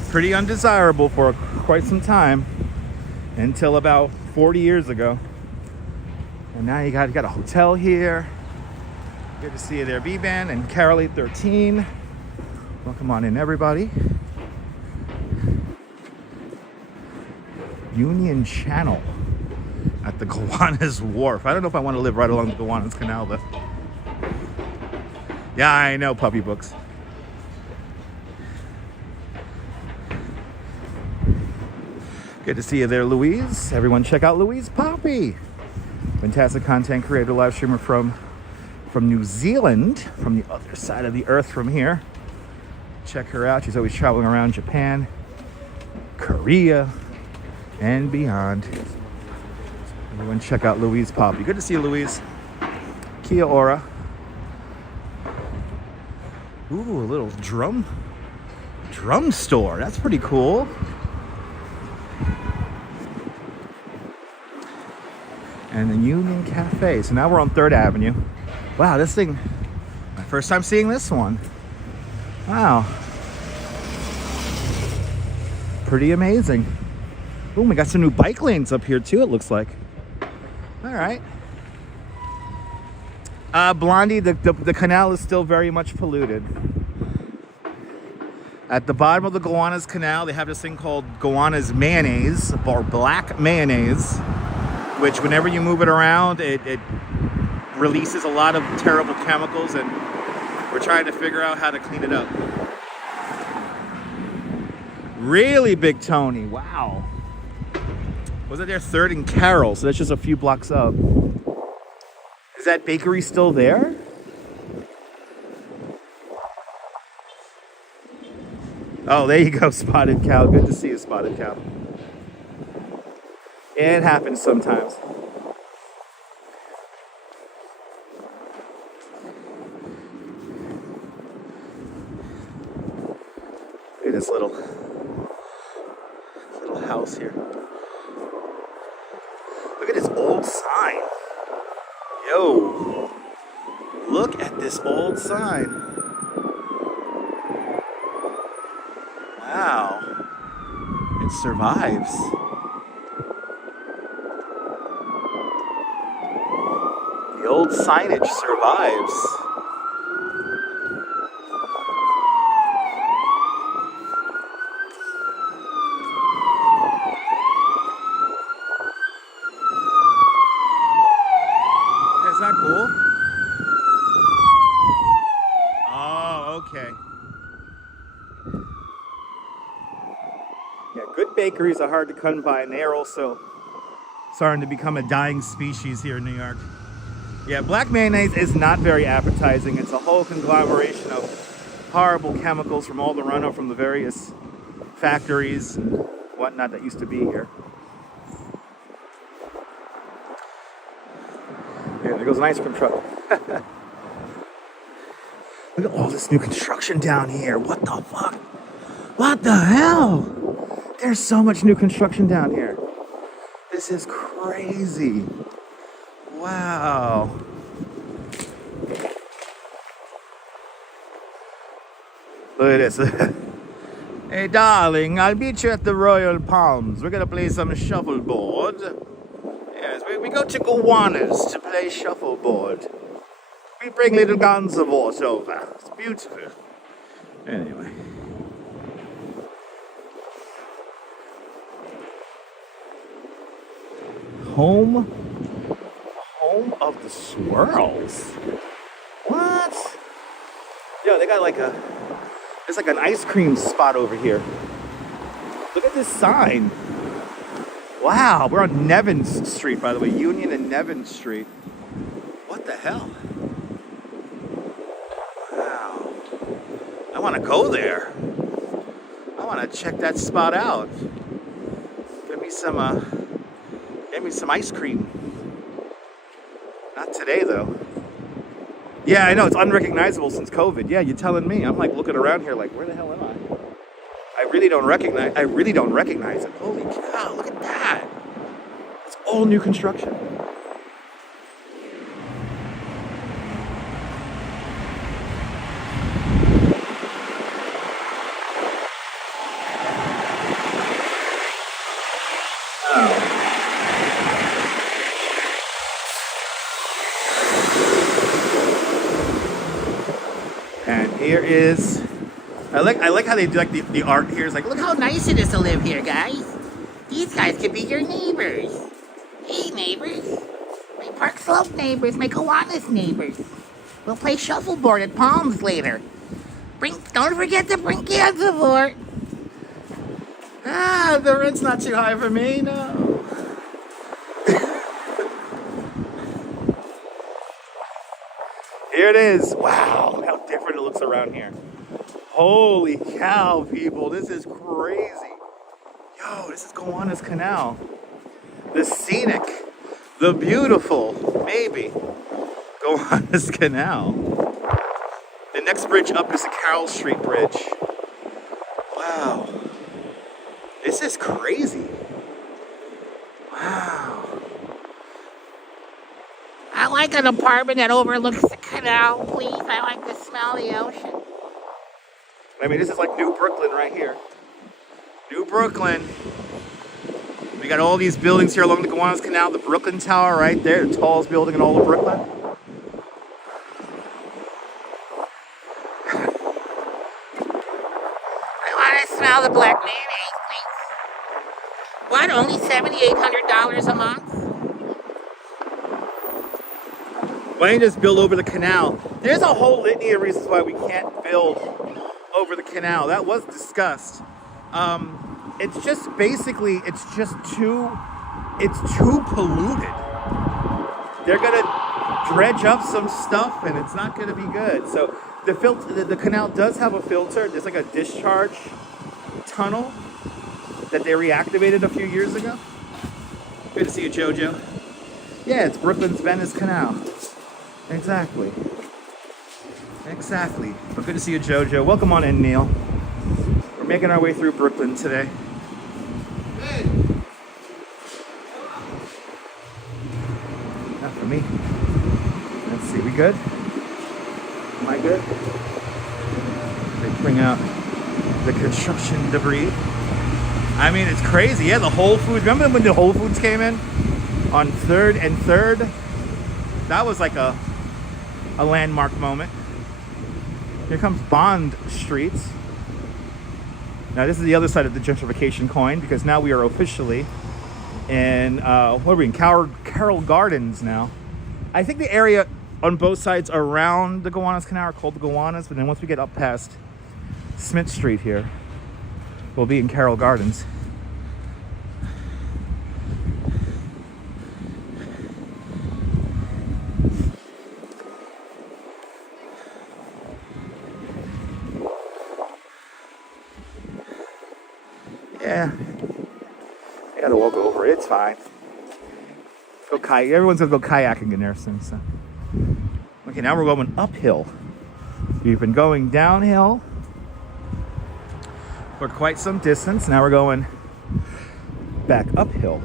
pretty undesirable for quite some time until about 40 years ago. And now you got a hotel here. Good to see you there, B-Band and Carroll 813. Welcome on in, everybody. Union Channel at the Gowanus Wharf. I don't know if I want to live right along the Gowanus Canal, though. Yeah, I know, puppy books. Good to see you there, Louise. Everyone check out Louise Poppy. Fantastic content creator, live streamer from New Zealand, from the other side of the earth from here. Check her out. She's always traveling around Japan, Korea, and beyond. Everyone check out Louise Poppy. Good to see you, Louise. Eahora. Ooh, a little drum store. That's pretty cool. And the Union Cafe. So now we're on 3rd Avenue. Wow, this thing, my first time seeing this one. Wow. Pretty amazing. Ooh, we got some new bike lanes up here too, it looks like. All right. Blondie, the canal is still very much polluted. At the bottom of the Gowanus Canal, they have this thing called Gowanus mayonnaise, or black mayonnaise, which whenever you move it around, it releases a lot of terrible chemicals, and we're trying to figure out how to clean it up. Really, Big Tony, wow. Wasn't there 3rd and Carroll, so that's just a few blocks up. Is that bakery still there? Oh, there you go, Spotted Cow. Good to see you, Spotted Cow. It happens sometimes. Look at this little house here. Look at this old sign. Yo, look at this old sign. Wow, it survives. The old signage survives. Is that cool? Oh, okay. Yeah, good bakeries are hard to come by, and they are also starting to become a dying species here in New York. Yeah, black mayonnaise is not very appetizing. It's a whole conglomeration of horrible chemicals from all the runoff from the various factories and whatnot that used to be here. Yeah, there goes an ice cream truck. Look at all this new construction down here. What the fuck? What the hell? There's so much new construction down here. This is crazy. Wow. Look at this. Hey, darling, I'll meet you at the Royal Palms. We're going to play some shuffleboard. Yes, we go to Gowanus to play shuffleboard. We bring little Gansevoort over. It's beautiful. Anyway. Home of the swirls. What? Yo, they got like there's like an ice cream spot over here. Look at this sign. Wow, we're on Nevins Street, by the way. Union and Nevins Street. What the hell? Wow. I want to go there. I want to check that spot out. Give me some ice cream. Not today, though. Yeah, I know, it's unrecognizable since COVID. Yeah, you're telling me. I'm like looking around here like, where the hell am I? I really don't recognize it. Holy cow, look at that. It's all new construction. And here is, I like how they do like the art here. It's like, look how nice it is to live here, guys. These guys could be your neighbors. Hey, neighbors. My Park Slope neighbors, my Gowanus neighbors. We'll play shuffleboard at Palms later. Don't forget to bring Gansevoort. Ah, the rent's not too high for me, no. Here it is. Wow, look how different it looks around here. Holy cow, people, this is crazy. Yo, this is Gowanus Canal. The scenic, the beautiful, maybe, Gowanus Canal. The next bridge up is the Carroll Street Bridge. Wow. This is crazy. Wow. I like an apartment that overlooks the canal, please. I like to smell the ocean. I mean, this is like New Brooklyn right here. New Brooklyn. We got all these buildings here along the Gowanus Canal. The Brooklyn Tower right there, the tallest building in all of Brooklyn. I want to smell the black mayonnaise, please. What, only $7,800 a month? Why don't you just build over the canal? There's a whole litany of reasons why we can't build over the canal. That was discussed. It's just basically, it's too polluted. They're gonna dredge up some stuff and it's not gonna be good. So the canal does have a filter. There's like a discharge tunnel that they reactivated a few years ago. Good to see you, Jojo. Yeah, it's Brooklyn's Venice Canal. Exactly. But good to see you, Jojo. Welcome on in, Neil. We're making our way through Brooklyn today. Hey. Not for me. Let's see, we good? Am I good? They bring out the construction debris. I mean, it's crazy. Yeah, the Whole Foods. Remember when the Whole Foods came in on 3rd and 3rd? That was like a landmark moment. Here comes Bond Street. Now this is the other side of the gentrification coin because now we are officially in, what are we in? Carroll Gardens now. I think the area on both sides around the Gowanus Canal are called the Gowanus, but then once we get up past Smith Street here, we'll be in Carroll Gardens. Yeah, I gotta walk over it. It's fine. Go kayak. Everyone's gonna go kayaking in there soon. So, okay, now we're going uphill. We've been going downhill for quite some distance. Now we're going back uphill.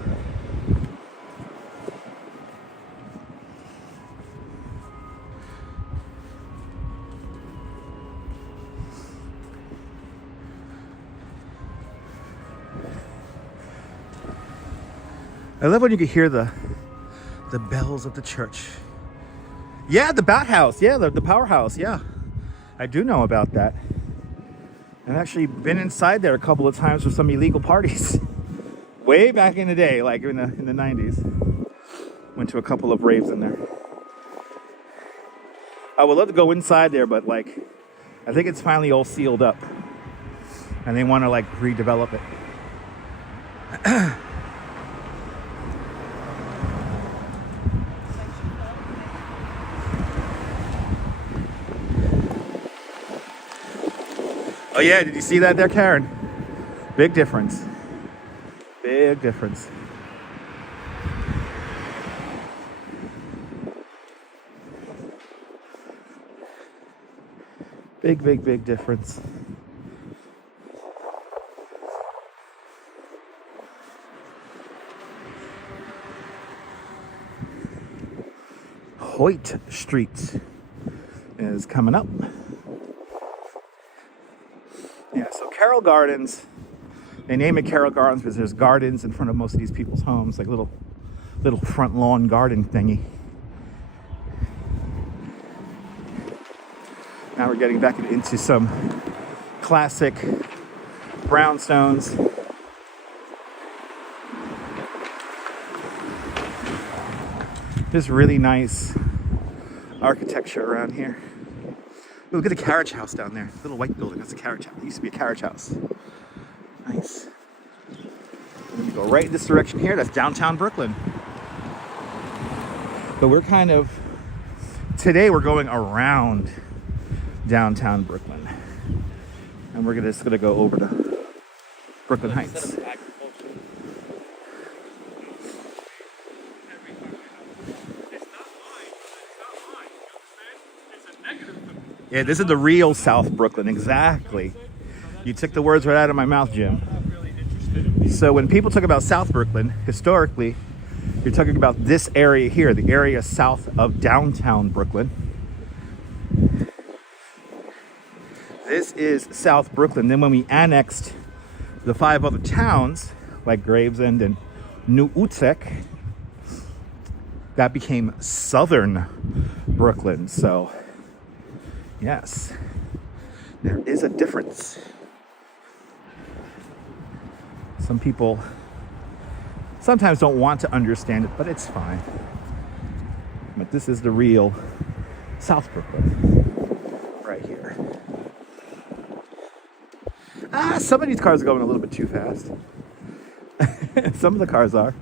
I love when you can hear the The bells of the church. Yeah, the bat house. Yeah, the powerhouse. Yeah, I do know about that. I've actually been inside there a couple of times for some illegal parties. Way back in the day, like in the 90s. Went to a couple of raves in there. I would love to go inside there, but like, I think it's finally all sealed up. And they want to like redevelop it. Oh yeah, did you see that there, Karen? Big difference. Big difference. Big difference. Hoyt Street is coming up. Yeah, so Carroll Gardens, they name it Carroll Gardens because there's gardens in front of most of these people's homes, like little front lawn garden thingy. Now we're getting back into some classic brownstones. There's really nice architecture around here. Look at the carriage house down there. Little white building. That's a carriage house. It used to be a carriage house. Nice. Let me go right in this direction here. That's downtown Brooklyn. But we're today we're going around downtown Brooklyn. And we're just gonna go over to Brooklyn Heights. Yeah, this is the real South Brooklyn, exactly. You took the words right out of my mouth, Jim. So when people talk about South Brooklyn, historically, you're talking about this area here, the area south of downtown Brooklyn. This is South Brooklyn. Then when we annexed the 5 other towns, like Gravesend and New Utek, that became Southern Brooklyn. So yes, there is a difference. Some people sometimes don't want to understand it, but it's fine. But this is the real South Brooklyn right here. Some of these cars are going a little bit too fast. Some of the cars are.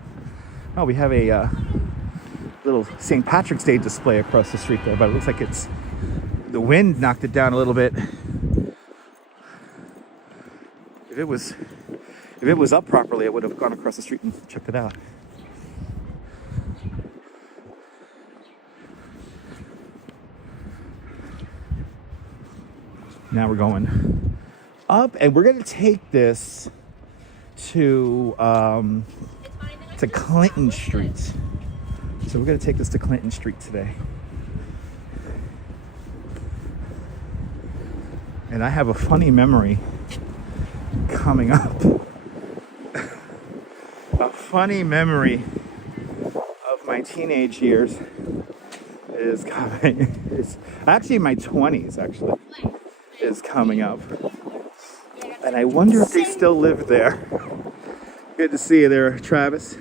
Oh, we have a little St. Patrick's Day display across the street there, but it looks like the wind knocked it down a little bit. If it was up properly, I would have gone across the street and checked it out. Now we're going up, and we're going to take this to Clinton Street. So we're going to take this to Clinton Street today. And I have a funny memory coming up. A funny memory of my teenage years is coming. It's actually my 20s, actually, is coming up. And I wonder if they still live there. Good to see you there, Travis.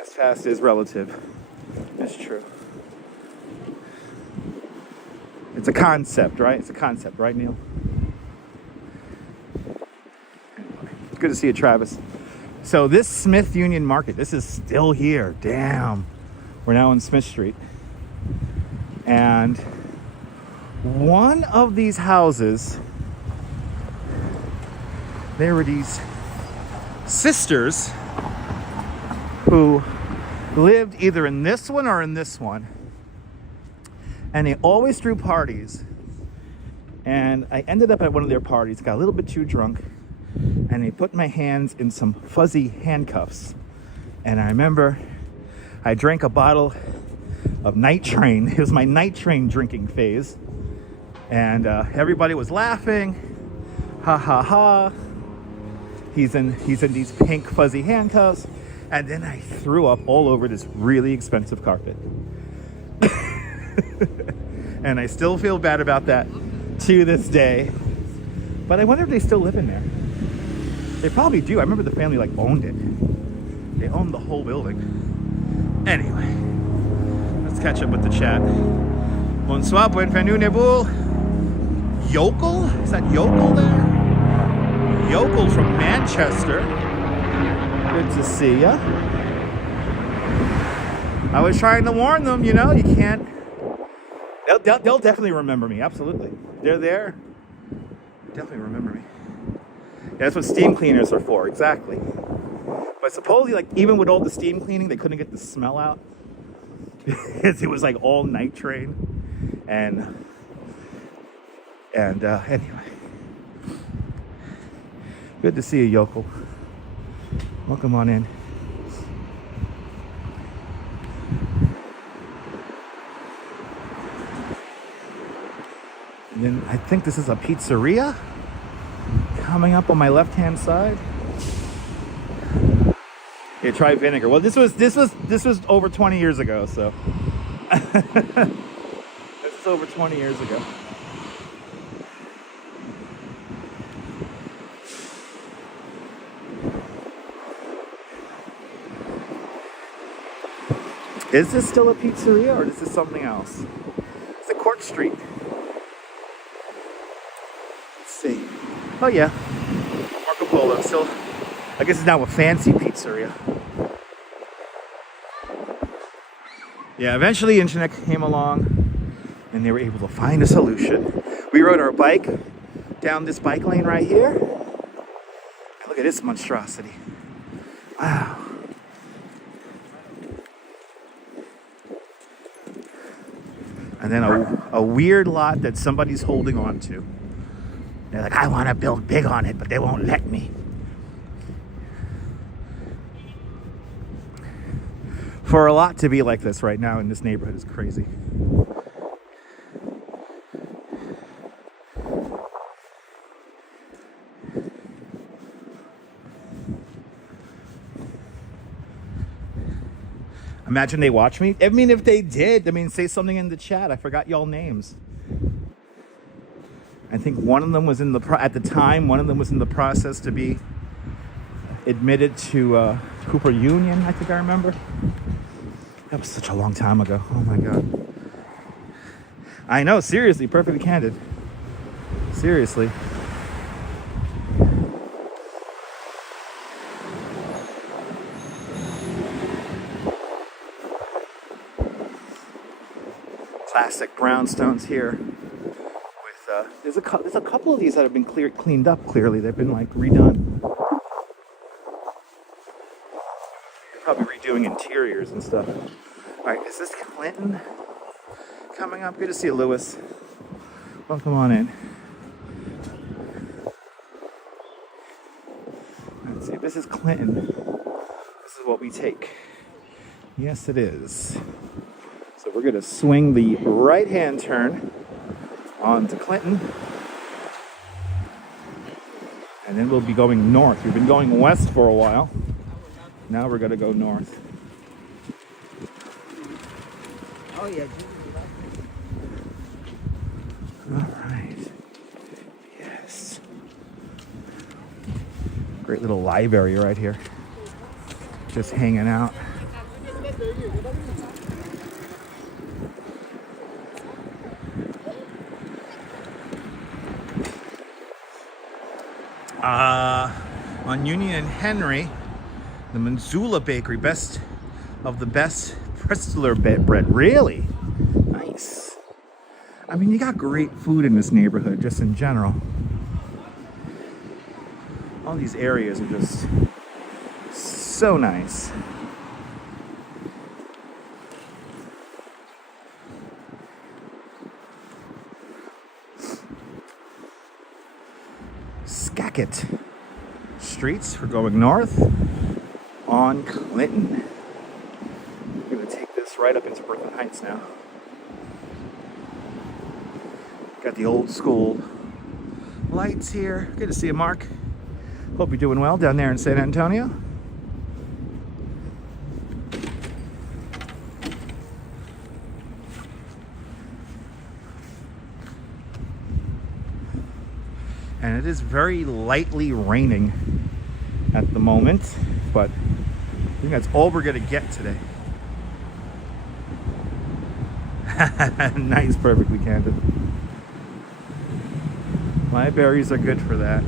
As fast as relative. It's true. It's a concept, right? It's a concept, right, Neil? Anyway, good to see you, Travis. So this Smith Union Market, this is still here. Damn. We're now on Smith Street. And one of these houses, there were these sisters who lived either in this one or in this one. And they always threw parties. And I ended up at one of their parties, got a little bit too drunk, and they put my hands in some fuzzy handcuffs. And I remember I drank a bottle of Night Train. It was my Night Train drinking phase. And everybody was laughing. Ha ha ha. He's in these pink fuzzy handcuffs. And then I threw up all over this really expensive carpet. And I still feel bad about that to this day. But I wonder if they still live in there. They probably do. I remember the family like owned it. They owned the whole building. Anyway, let's catch up with the chat. Bonsoir, bienvenue, Nebul. Yokel? Is that Yokel there? Yokel from Manchester. Good to see ya. I was trying to warn them, you know, you can't. They'll definitely remember me, absolutely. They're there. Definitely remember me. Yeah, that's what steam cleaners are for, exactly. But supposedly, like, even with all the steam cleaning, they couldn't get the smell out. Because it was like all night train. And anyway. Good to see you, Yokel. Welcome on in. And then I think this is a pizzeria coming up on my left-hand side. Yeah, try vinegar. Well, this was over 20 years ago, so this is over 20 years ago. Is this still a pizzeria or is this something else? It's a Court Street. Let's see. Oh yeah, Marco Polo. Still, I guess it's now a fancy pizzeria. Yeah, eventually the internet came along and they were able to find a solution. We rode our bike down this bike lane right here. Look at this monstrosity. Wow. And then a weird lot that somebody's holding on to. They're like, I want to build big on it, but they won't let me. For a lot to be like this right now in this neighborhood is crazy. Imagine they watch me. I mean, if they did, say something in the chat. I forgot y'all names. I think one of them was at the time, one of them was in the process to be admitted to Cooper Union, I think I remember. That was such a long time ago. Oh my God. I know, seriously, perfectly candid. Seriously. Classic brownstones here. With there's a couple of these that have been cleaned up. Clearly, they've been like redone. They're probably redoing interiors and stuff. All right, is this Clinton coming up? Good to see you, Lewis. Welcome on in. Let's see if this is Clinton. This is what we take. Yes, it is. So we're going to swing the right-hand turn onto Clinton. And then we'll be going north. We've been going west for a while. Now we're going to go north. Oh, yeah. All right. Yes. Great little library right here. Just hanging out. On Union and Henry, the Manzula Bakery, best of the best Prestler bread. Really? Nice. I mean, you got great food in this neighborhood, just in general. All these areas are just so nice. Skagit Streets. We're going north on Clinton. We're going to take this right up into Brooklyn Heights now. Got the old school lights here. Good to see you, Mark. Hope you're doing well down there in San Antonio. And it is very lightly raining at the moment, but I think that's all we're gonna get today. Nice, perfectly candid. My berries are good for that.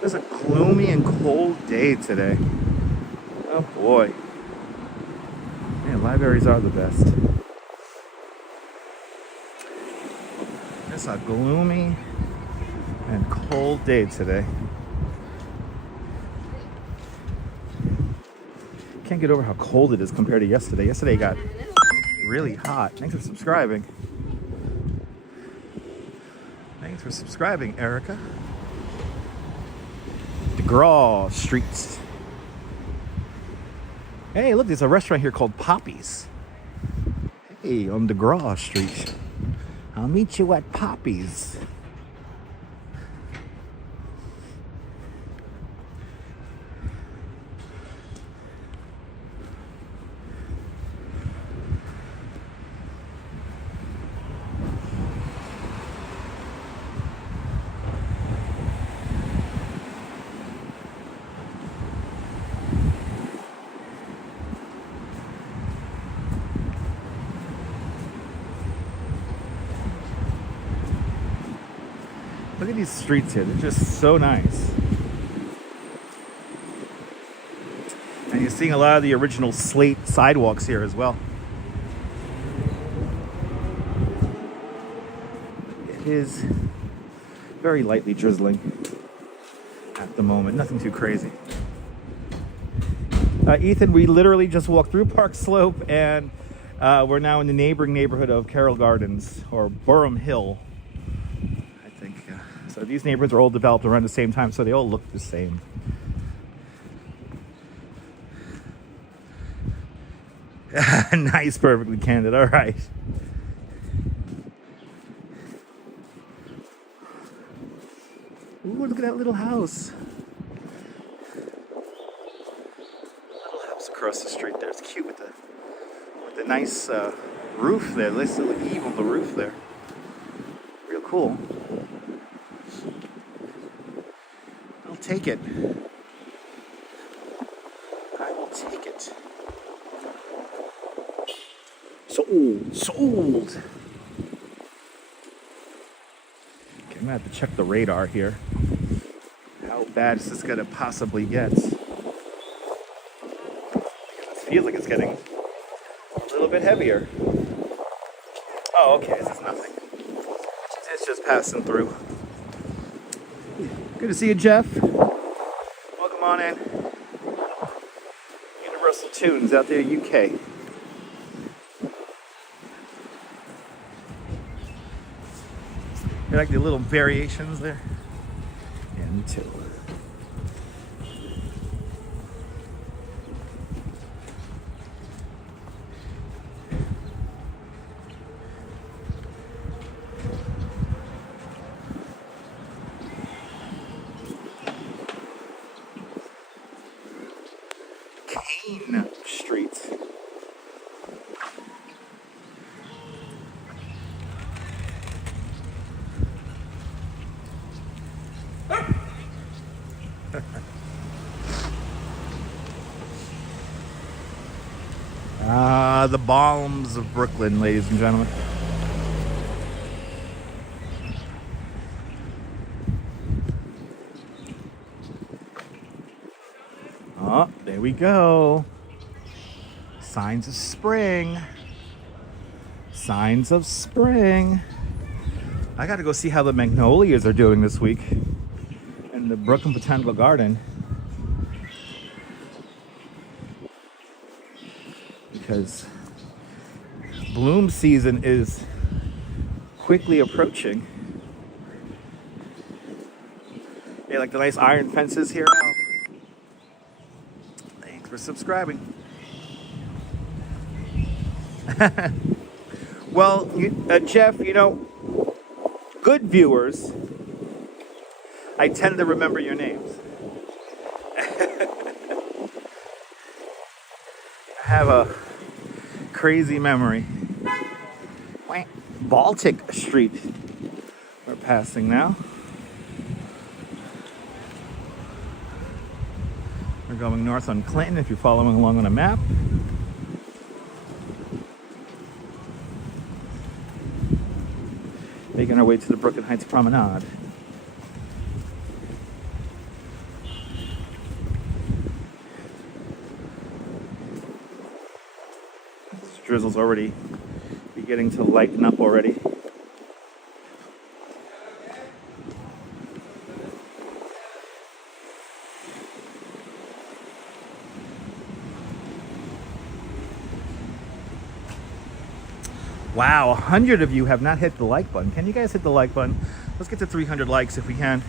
It's a gloomy and cold day today. Oh boy. Man, libraries are the best. It's a gloomy and cold day today. Can't get over how cold it is compared to yesterday. Yesterday got really hot. Thanks for subscribing. Thanks for subscribing, Erica. Carroll Street. Hey, look, there's a restaurant here called Poppy's. Hey, on Carroll Street. I'll meet you at Poppy's. Look at these streets here. They're just so nice. And you're seeing a lot of the original slate sidewalks here as well. It is very lightly drizzling at the moment. Nothing too crazy. Ethan, we literally just walked through Park Slope and we're now in the neighboring neighborhood of Carroll Gardens, or Burham Hill. So these neighborhoods are all developed around the same time, so they all look the same. Nice, perfectly candid. All right. Ooh, look at that little house. Little house across the street there. It's cute with the nice roof there. Nice little eave on the roof there. Real cool. Take it. I will take it. Sold. Sold. Okay, I'm gonna have to check the radar here. How bad is this gonna possibly get? It feels like it's getting a little bit heavier. Oh, okay, this is nothing. It's just passing through. Good to see you, Jeff. Welcome on in. Universal Tunes out there, UK. You like the little variations there? Yeah, me too. Street. The Balms of Brooklyn, ladies and gentlemen. Oh, there we go. Signs of spring. Signs of spring. I got to go see how the magnolias are doing this week in the Brooklyn Botanical Garden. Because bloom season is quickly approaching. They like the nice iron fences here now. Thanks for subscribing. Well, Jeff, you know, good viewers, I tend to remember your names. I have a crazy memory. Baltic Street. underpassing now. We're going north on Clinton if you're following along on a map. Making our way to the Brooklyn Heights Promenade. This drizzle's already beginning to lighten up already. Wow, 100 of you have not hit the like button. Can you guys hit the like button? Let's get to 300 likes if we can.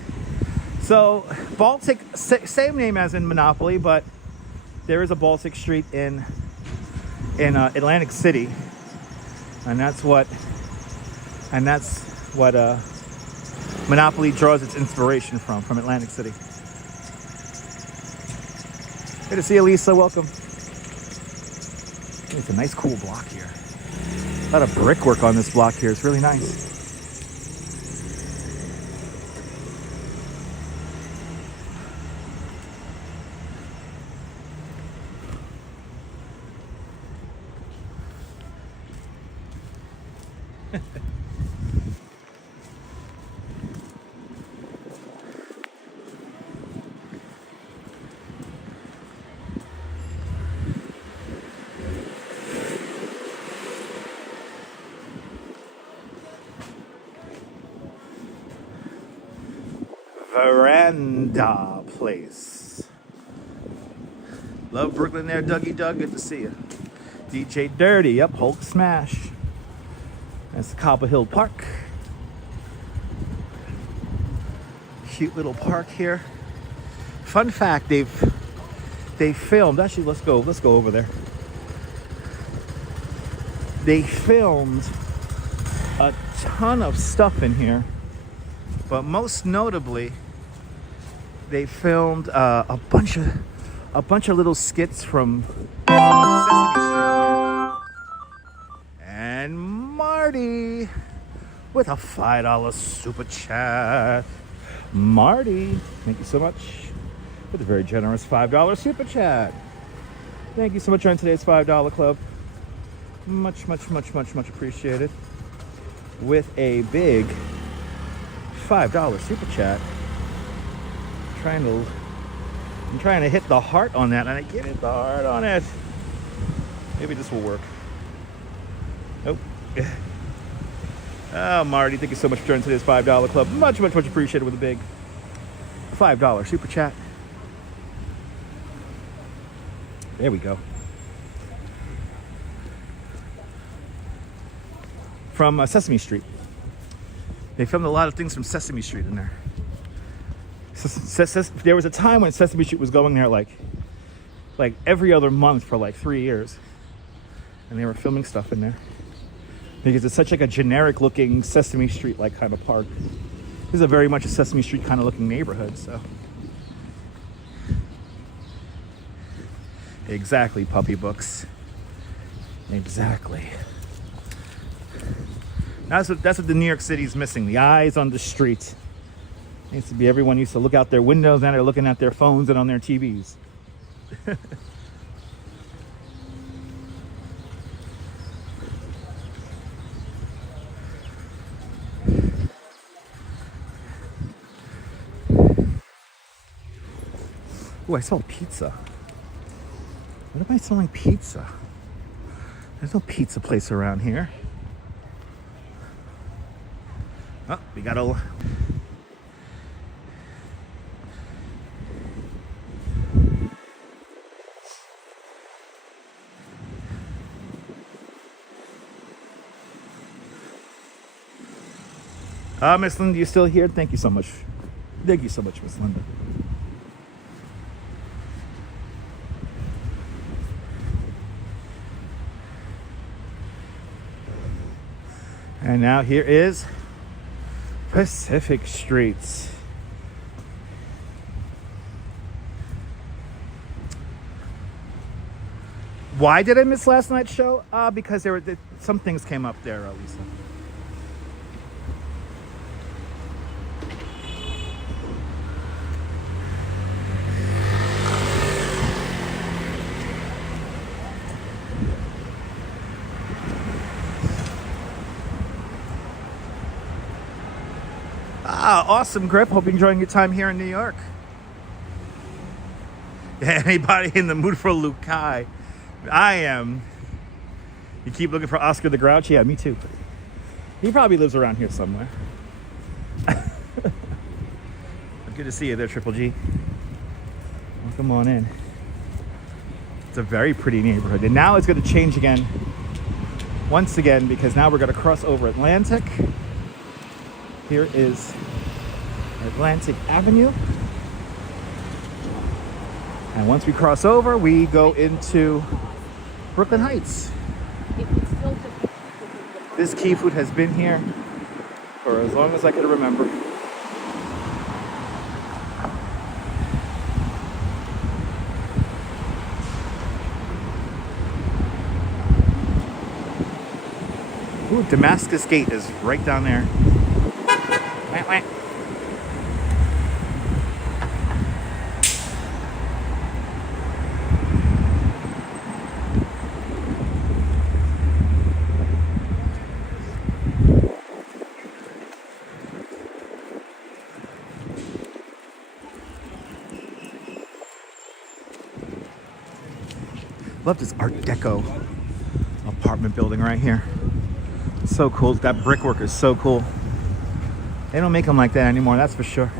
So, Baltic, same name as in Monopoly, but there is a Baltic Street in Atlantic City, and that's what Monopoly draws its inspiration from Atlantic City. Good to see you, Lisa. Welcome. It's a nice, cool block here. A lot of brickwork on this block here. It's really nice. Veranda Place. Love Brooklyn there, Dougie Doug. Good to see you. DJ Dirty, yep, Hulk Smash. That's Cobble Hill Park. Cute little park here. Fun fact, they filmed. Actually, let's go over there. They filmed a ton of stuff in here, but most notably, they filmed a bunch of little skits from Sesame Street. And Marty with a $5 super chat. Marty, thank you so much for the very generous $5 super chat. Thank you so much on today's $5 club. Much appreciated. With a big $5 super chat. I'm trying to hit the heart on that, and I can't hit the heart on it. Maybe this will work. Nope. Oh, Marty, thank you so much for joining today's $5 club. Much appreciated with a big $5 super chat. There we go. From Sesame Street. They filmed a lot of things from Sesame Street in there. There was a time when Sesame Street was going there like every other month for like 3 years, and they were filming stuff in there because it's such like a generic looking Sesame Street like kind of park. This is a very much a Sesame Street kind of looking neighborhood. So exactly, puppy books. Exactly. That's what the New York City is missing. The eyes on the street. Everyone used to look out their windows, now they're looking at their phones and on their TVs. Oh, I saw pizza. What am I selling pizza? There's no pizza place around here. Oh, we got a... Miss Linda, you still here? Thank you so much. Thank you so much, Miss Linda. And now here is Pacific Streets. Why did I miss last night's show? Because some things came up there, Lisa. Awesome grip. Hope you're enjoying your time here in New York. Anybody in the mood for Lukai? I am. You keep looking for Oscar the Grouch? Yeah, me too. He probably lives around here somewhere. Good to see you there, Triple G. Well, come on in. It's a very pretty neighborhood. And now it's going to change again. Once again, because now we're going to cross over Atlantic. Here is Atlantic Avenue. And once we cross over, we go into Brooklyn Heights. This Key Food has been here for as long as I can remember. Ooh, Damascus Gate is right down there. Wah, wah. Love this Art Deco apartment building right here. It's so cool. That brickwork is so cool. They don't make them like that anymore, that's for sure.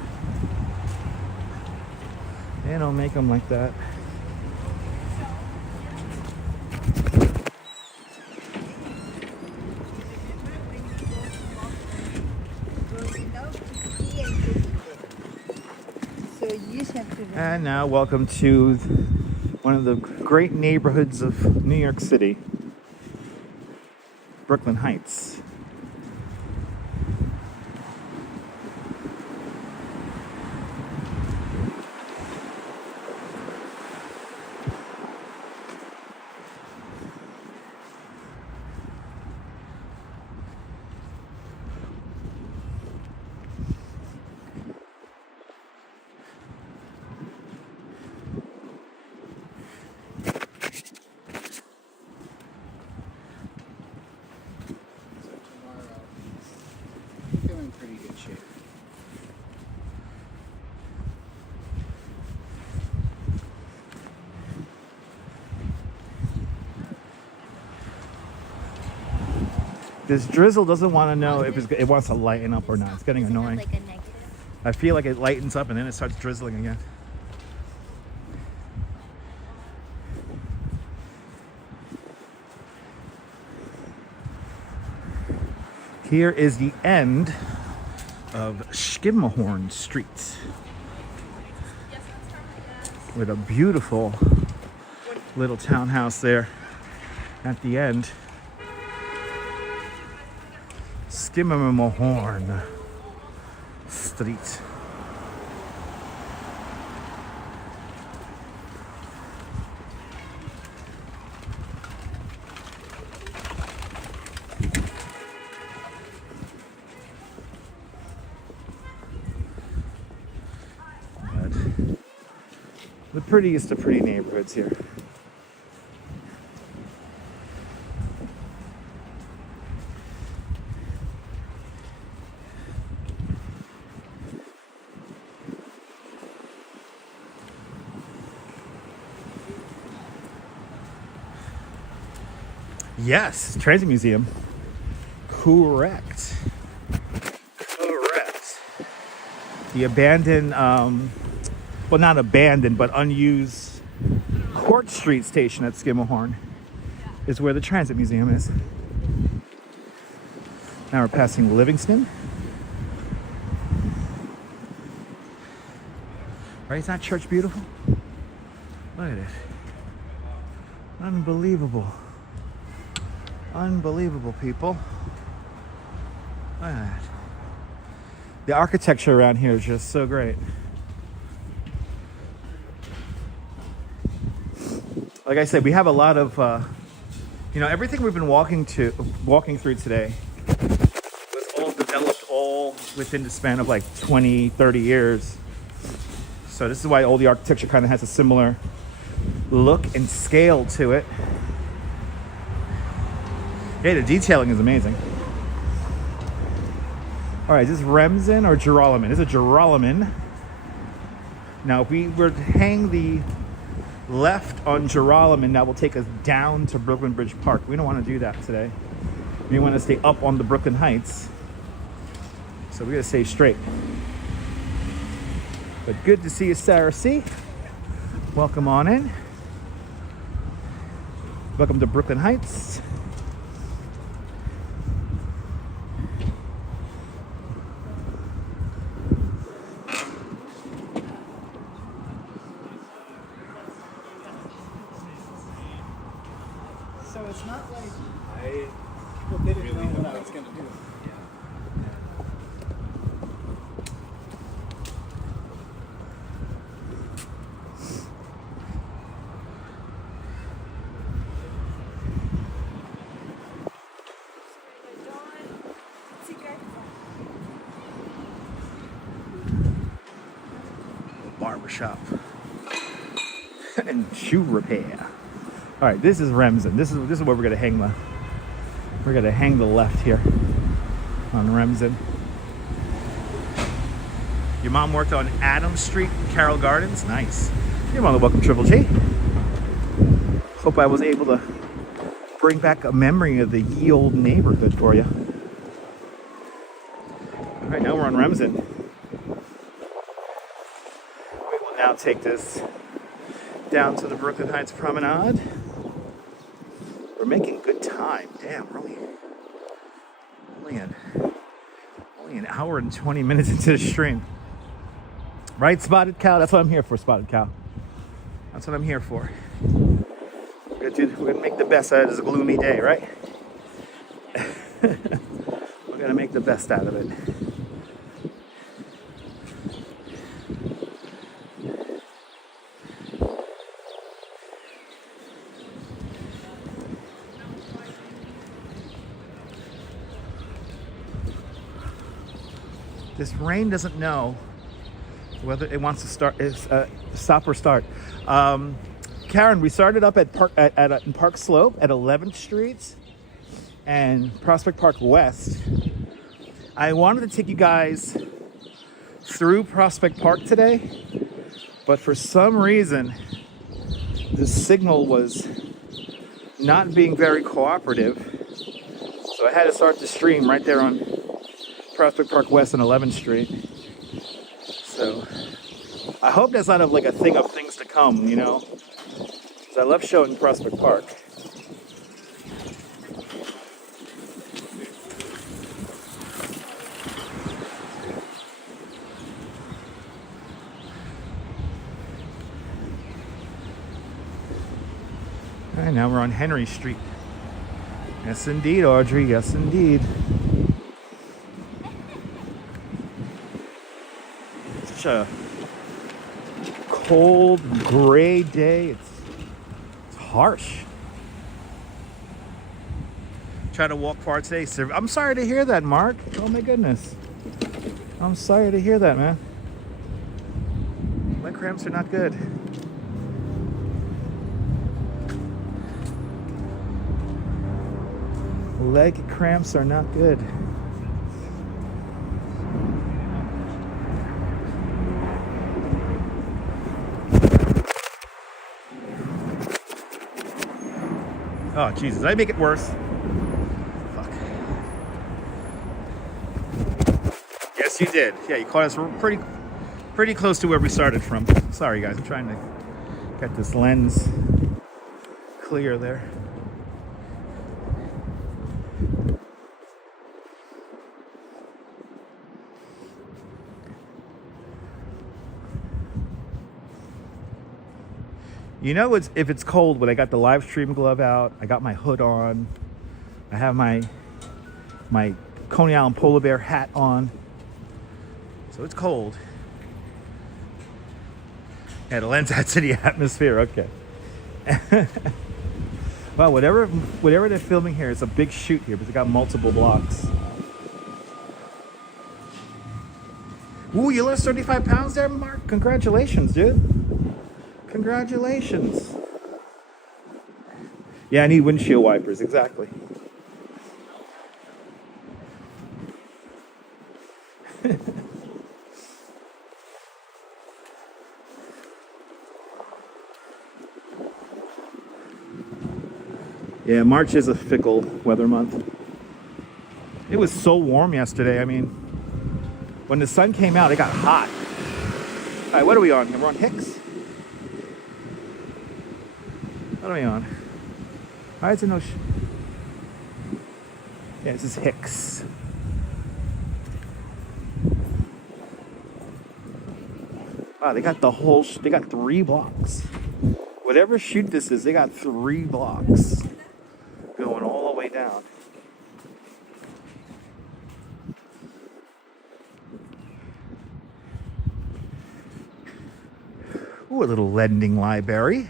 They don't make them like that. And now, welcome to one of the great neighborhoods of New York City, Brooklyn Heights. This drizzle doesn't want to know if it wants to lighten up or not. It's getting annoying. I feel like it lightens up and then it starts drizzling again. Here is the end of Schimmahorn Street with a beautiful little townhouse there at the end. Schimmahorn Street. But the prettiest of pretty neighborhoods here. Yes, Transit Museum. Correct. Correct. The abandoned, well, not abandoned, but unused Court Street station at Schimmahorn is where the Transit Museum is. Now we're passing Livingston. Right, is that church beautiful? Look at it. Unbelievable. Unbelievable, people. Look at that. The architecture around here is just so great. Like I said, we have a lot of, everything we've been walking through today was all developed all within the span of like 20, 30 years. So this is why all the architecture kind of has a similar look and scale to it. Yeah, the detailing is amazing. All right, is this Remsen or Gerolman? This is a Gerolman. Now, if we were to hang the left on Gerolman, that will take us down to Brooklyn Bridge Park. We don't want to do that today. We want to stay up on the Brooklyn Heights. So we're going to stay straight. But good to see you, Sarah C. Welcome on in. Welcome to Brooklyn Heights. So it's not like people didn't know what I was going to do. Barbershop and shoe repair. All right, this is Remsen. This is where we're gonna hang the left here on Remsen. Your mom worked on Adams Street, Carroll Gardens. Nice. You're more than welcome, Triple G. Hope I was able to bring back a memory of the ye old neighborhood for you. All right, now we're on Remsen. We will now take this down to the Brooklyn Heights Promenade. We're making good time. Damn, we're only an hour and 20 minutes into the stream. Right, Spotted Cow? That's what I'm here for, Spotted Cow. That's what I'm here for. We're gonna make the best out of this gloomy day, right? We're gonna make the best out of it. This rain doesn't know whether it wants to stop or start. Karen, we started up at Park Slope at 11th Street and Prospect Park West. I wanted to take you guys through Prospect Park today, but for some reason, the signal was not being very cooperative. So I had to start the stream right there on Prospect Park West and 11th Street. So I hope that's not like a thing of things to come, you know, because I love showing Prospect Park. All right, now we're on Henry Street. Yes, indeed, Audrey. Yes, indeed. Such a cold, gray day. It's harsh. Try to walk far today. I'm sorry to hear that, Mark. Oh my goodness. I'm sorry to hear that, man. Leg cramps are not good. Leg cramps are not good. Oh, Jesus, did I make it worse? Fuck. Yes, you did. Yeah, you caught us pretty close to where we started from. Sorry, guys. I'm trying to get this lens clear there. You know, if it's cold when I got the live stream glove out, I got my hood on, I have my Coney Island polar bear hat on, so it's cold. Yeah, the lens adds to the atmosphere. Okay. Well, whatever they're filming here, it's a big shoot here because it got multiple blocks. Ooh, you lost 35 pounds there, Mark? Congratulations, dude. Congratulations. Yeah, I need windshield wipers, exactly. Yeah, March is a fickle weather month. It was so warm yesterday. I mean, when the sun came out, it got hot. All right, what are we on? We're on Hicks? What are we on? Why is it no... Yeah, this is Hicks. Wow, they got the whole... They got 3 blocks. Whatever shoot this is, they got 3 blocks. Going all the way down. Ooh, a little lending library.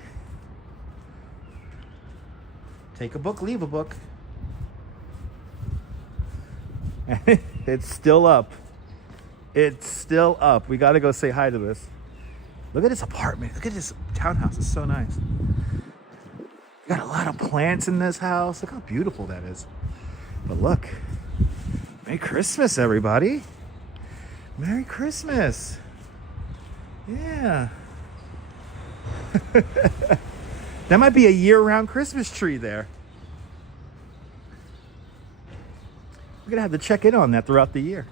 Take a book, leave a book. It's still up. It's still up. We got to go say hi to this. Look at this apartment. Look at this townhouse. It's so nice. Got a lot of plants in this house. Look how beautiful that is. But look. Merry Christmas, everybody. Merry Christmas. Yeah. That might be a year-round Christmas tree there. We're gonna have to check in on that throughout the year.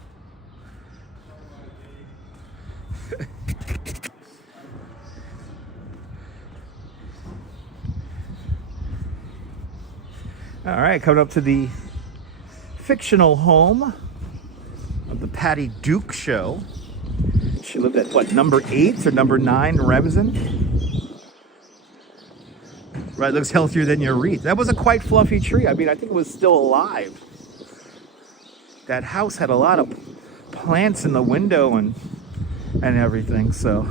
All right, coming up to the fictional home of the Patty Duke show. She lived at what, number 8 or number 9 Remsen? Right, looks healthier than your wreath. That was a quite fluffy tree. I mean, I think it was still alive. That house had a lot of plants in the window and everything, so.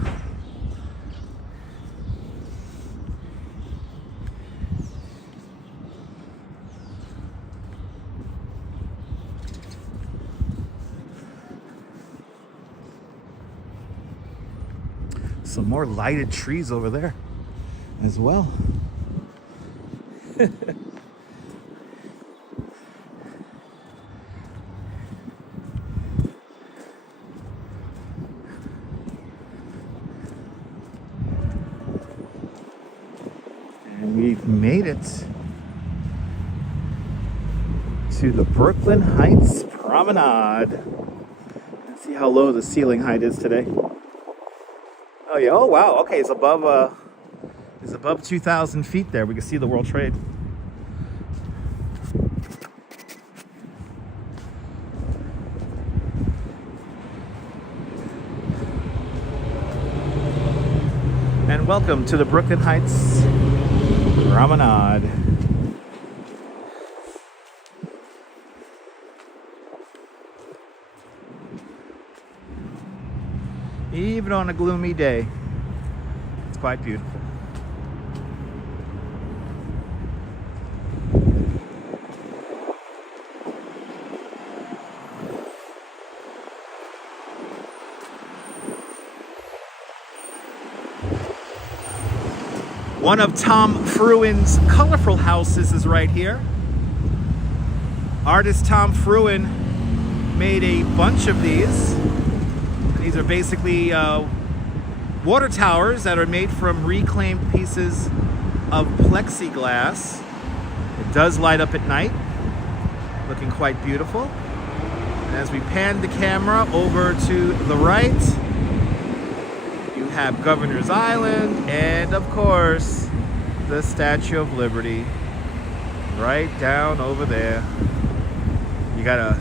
Some more lighted trees over there as well. And we've made it to the Brooklyn Heights Promenade. Let's see how low the ceiling height is today. Oh yeah, oh wow, okay, it's above 2,000 feet there. We can see the World Trade. And welcome to the Brooklyn Heights Promenade. Even on a gloomy day, it's quite beautiful. One of Tom Fruin's colorful houses is right here. Artist Tom Fruin made a bunch of these. These are basically water towers that are made from reclaimed pieces of plexiglass. It does light up at night, looking quite beautiful. And as we pan the camera over to the right, you have Governor's Island and, of course, the Statue of Liberty right down over there. You got a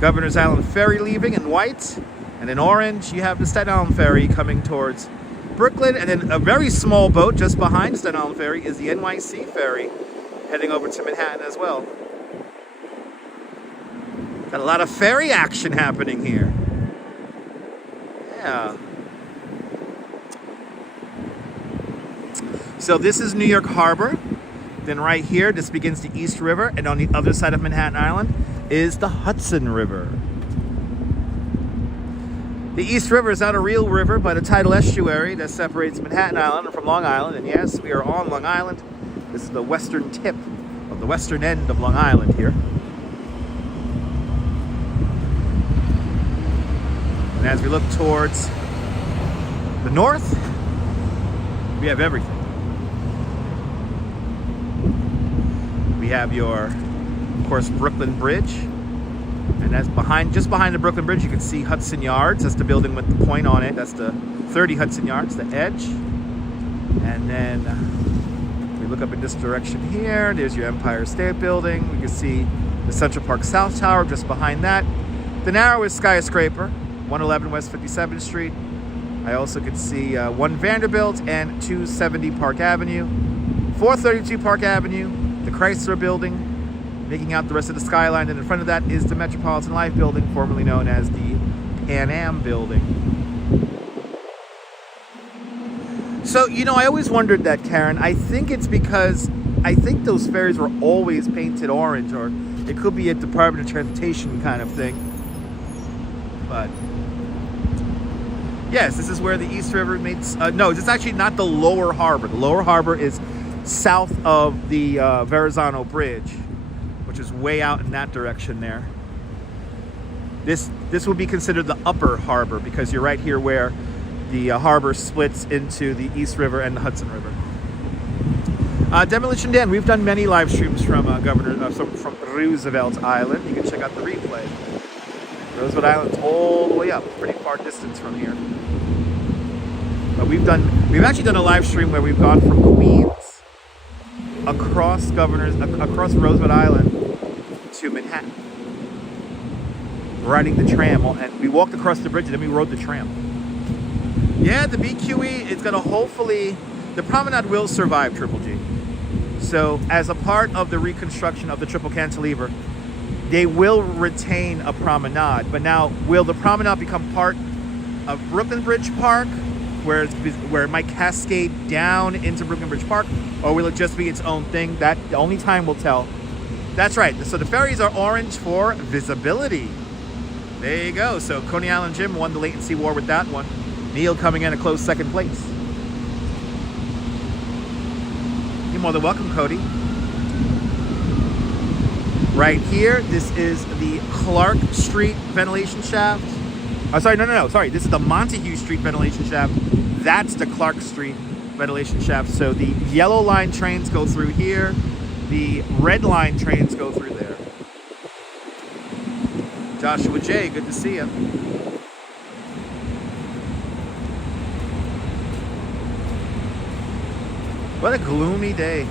Governor's Island ferry leaving in white. And in orange, you have the Staten Island Ferry coming towards Brooklyn. And then a very small boat just behind Staten Island Ferry is the NYC Ferry heading over to Manhattan as well. Got a lot of ferry action happening here. Yeah. So this is New York Harbor. Then right here, this begins the East River. And on the other side of Manhattan Island is the Hudson River. The East River is not a real river, but a tidal estuary that separates Manhattan Island from Long Island. And yes, we are on Long Island. This is the western tip of the western end of Long Island here. as we look towards the north, we have everything. We have your, of course, Brooklyn Bridge. And that's just behind the Brooklyn Bridge, you can see Hudson Yards. That's the building with the point on it. That's the 30 Hudson Yards, the edge. And then we look up in this direction here. There's your Empire State Building. We can see the Central Park South Tower just behind that. The narrowest skyscraper, 111 West 57th Street. I also could see 1 Vanderbilt and 270 Park Avenue. 432 Park Avenue, the Chrysler Building, making out the rest of the skyline. And in front of that is the Metropolitan Life Building, formerly known as the Pan Am Building. So, you know, I always wondered that, Karen. I think it's because I think those ferries were always painted orange, or it could be a Department of Transportation kind of thing. But yes, this is where the East River meets. No, it's actually not the Lower Harbor. The Lower Harbor is south of the Verizon Bridge, which is way out in that direction there. This would be considered the Upper Harbor, because you're right here where the harbor splits into the East River and the Hudson River. Demolition Dan, we've done many live streams from from Roosevelt Island. You can check out the replay. Roosevelt Island's all the way up, pretty far distance from here. But we've actually done a live stream where we've gone from Queens across Roosevelt Island to Manhattan, riding the tram, and we walked across the bridge and then we rode the tram. Yeah, the BQE, it's gonna hopefully, the Promenade will survive Triple G. So as a part of the reconstruction of the Triple Cantilever, they will retain a promenade. But now, will the promenade become part of Brooklyn Bridge Park, where it might cascade down into Brooklyn Bridge Park, or will it just be its own thing? That the only time will tell. That's right. So the ferries are orange for visibility. There you go. So Coney Island Jim won the latency war with that one. Neil coming in a close second place. You're more than welcome, Cody. Right here, this is the Clark Street ventilation shaft. Oh, sorry, no. Sorry, this is the Montague Street ventilation shaft. That's the Clark Street ventilation shaft. So the yellow line trains go through here. The red line trains go through there. Joshua J, good to see you. What a gloomy day.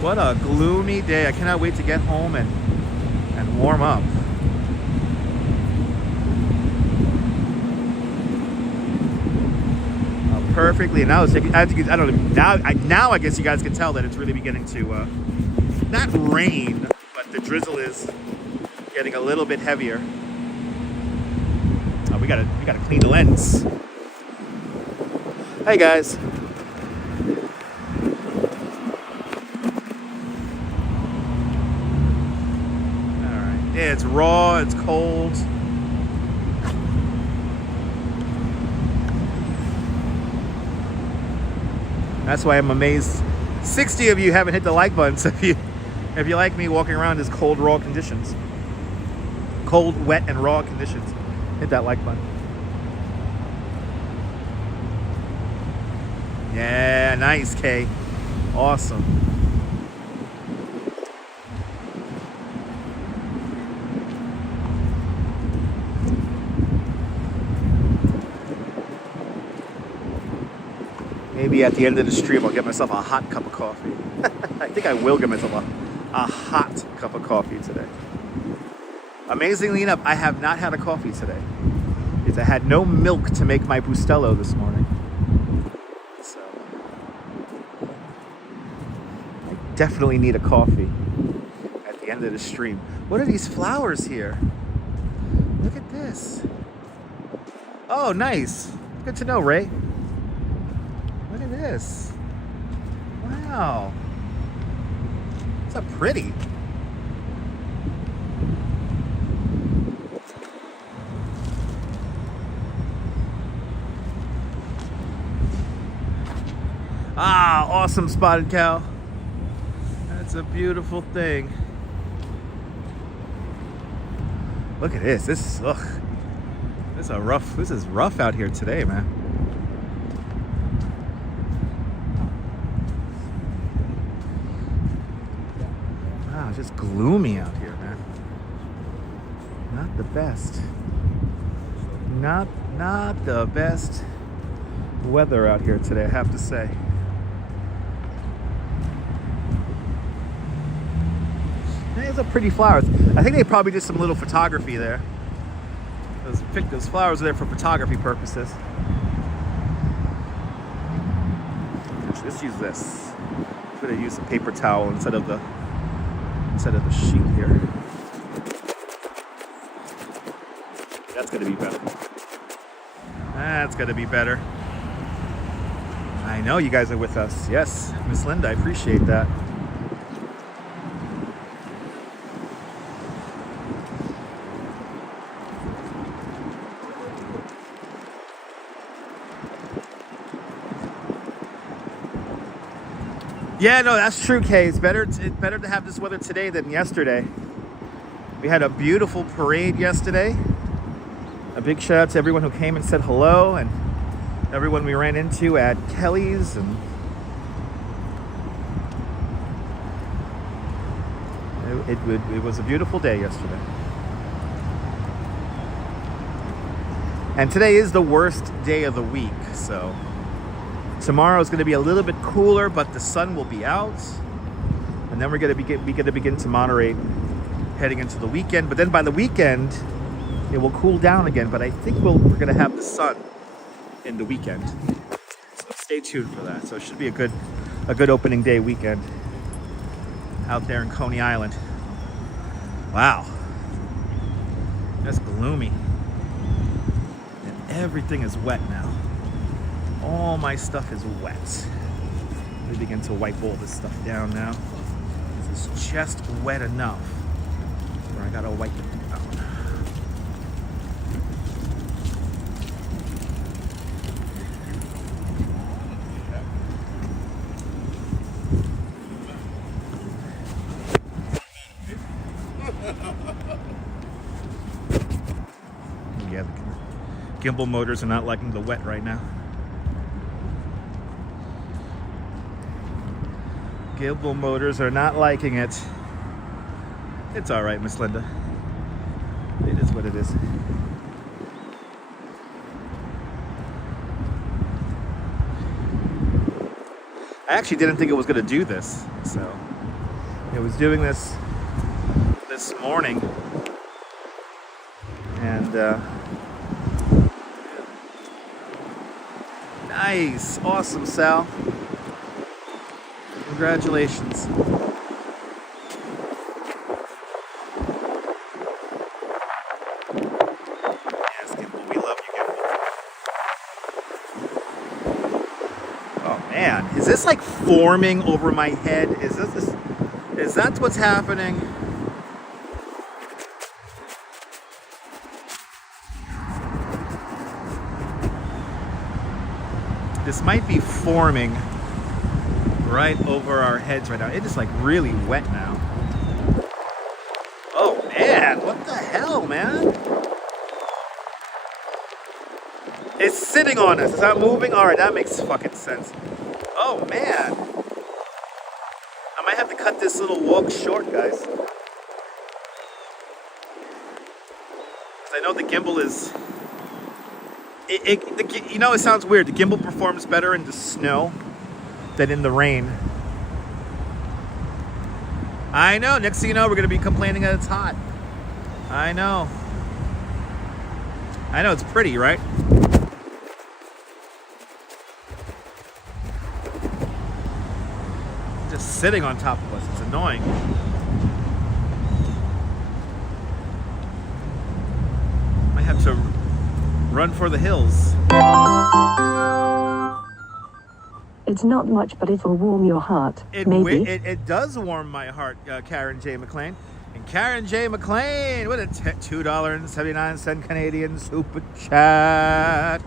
What a gloomy day. I cannot wait to get home and warm up. Perfectly. Now it's, I don't know. Now I guess you guys can tell that it's really beginning to not rain, but the drizzle is getting a little bit heavier. Oh, we gotta clean the lens. Hey guys. It's raw, it's cold. That's why I'm amazed 60 of you haven't hit the like button. So if you like me walking around in cold, raw conditions, cold, wet, and raw conditions, hit that like button. Yeah, nice, Kay. Awesome. Maybe at the end of the stream, I'll get myself a hot cup of coffee. I think I will get myself a hot cup of coffee today. Amazingly enough, I have not had a coffee today, because I had no milk to make my Bustelo this morning. So I definitely need a coffee at the end of the stream. What are these flowers here? Look at this. Oh, nice. Good to know, Ray. Look at this. Wow. It's so pretty. Ah, awesome, Spotted Cow. That's a beautiful thing. Look at this. This This is rough out here today, man. Wow, it's just gloomy out here, man. Not the best. Not the best weather out here today, I have to say. These are pretty flowers. I think they probably did some little photography there. Those flowers are there for photography purposes. Actually, let's use this. I'm gonna use a paper towel instead of the sheet here. That's gonna be better. That's gonna be better. I know you guys are with us. Yes, Miss Linda, I appreciate that. Yeah, no, that's true, Kay. It's better to have this weather today than yesterday. We had a beautiful parade yesterday. A big shout out to everyone who came and said hello, and everyone we ran into at Kelly's, and it was a beautiful day yesterday. And today is the worst day of the week, so tomorrow is going to be a little bit cooler, but the sun will be out, and then we're going to begin to moderate heading into the weekend. But then by the weekend, it will cool down again. But I think we're going to have the sun in the weekend, so stay tuned for that. So it should be a good opening day weekend out there in Coney Island. Wow, that's gloomy, and everything is wet now. All my stuff is wet. Let me begin to wipe all this stuff down now. This is just wet enough where I gotta wipe it down. Yeah, the Gimble motors are not liking the wet right now. Gimble motors are not liking it. It's all right, Miss Linda. It is what it is. I actually didn't think it was going to do this, so it was doing this morning, and nice, awesome, Sal. Congratulations. Yes, Gimble, we love you, Gimble. Oh man, is this like forming over my head? Is that what's happening? This might be forming right over our heads right now. It is like really wet now. Oh man, what the hell, man? It's sitting on us. It's not moving. All right, that makes fucking sense. Oh man, I might have to cut this little walk short, guys. 'Cause I know the gimbal is. You know, it sounds weird. The gimbal performs better in the snow than in the rain. I know. Next thing you know, we're going to be complaining that it's hot. I know. I know. It's pretty, right? Just sitting on top of us. It's annoying. Might have to run for the hills. It's not much, but it will warm your heart. Maybe. It does warm my heart, Karen J. McLean. And Karen J. McLean with a $2.79 Canadian super chat.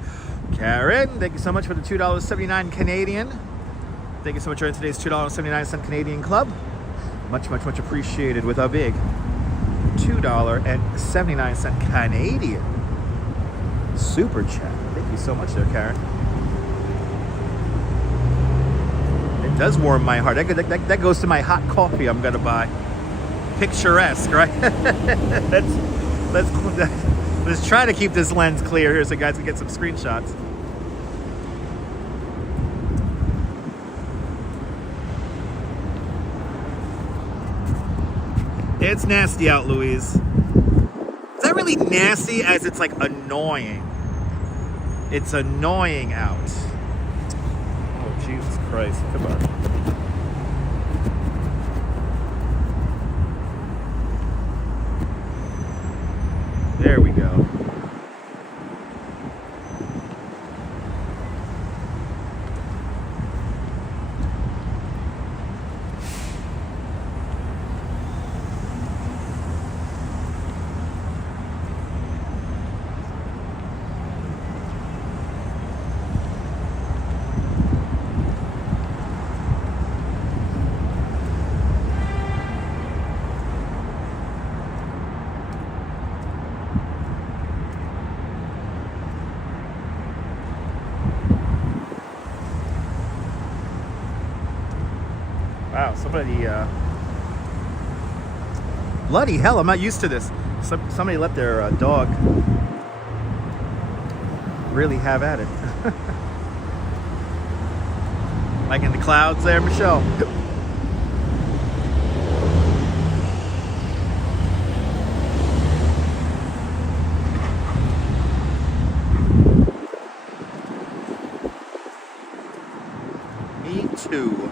Karen, thank you so much for the $2.79 Canadian. Thank you so much for today's $2.79 Canadian club. Much, much, much appreciated with a big $2.79 Canadian. super chat. Thank you so much there, Karen. It does warm my heart. That goes to my hot coffee I'm gonna buy. Picturesque, right? let's try to keep this lens clear here so guys can get some screenshots. It's nasty out, Louise. It's not really nasty as it's like annoying. It's annoying out. Oh, Jesus Christ. Come on. There we go. Wow, somebody, bloody hell, I'm not used to this. Somebody let their dog really have at it. Like in the clouds there, Michelle. Me too.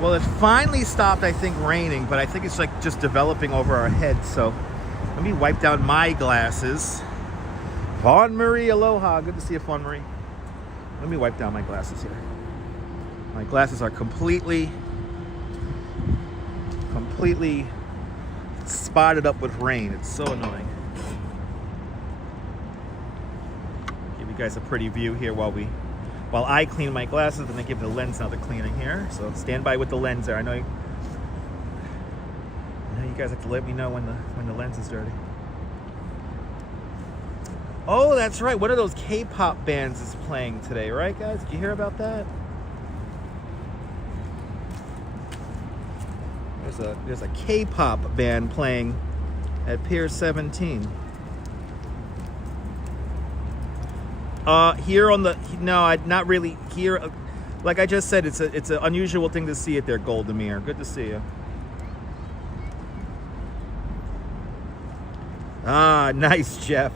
Well, it finally stopped, I think, raining, but I think it's like just developing over our heads. So let me wipe down my glasses. Fawn Marie, aloha. Good to see you, Fawn Marie. Let me wipe down my glasses here. My glasses are completely spotted up with rain. It's so annoying. Give you guys a pretty view here while I clean my glasses, and then give the lens another cleaning here. So stand by with the lens there. I know you guys have to let me know when the lens is dirty. Oh, that's right. One of those K-pop bands is playing today, right, guys? Did you hear about that? There's a K-pop band playing at Pier 17. Here on the not really here. Like I just said, it's an unusual thing to see it there, Goldemir. Good to see you. Ah, nice, Jeff.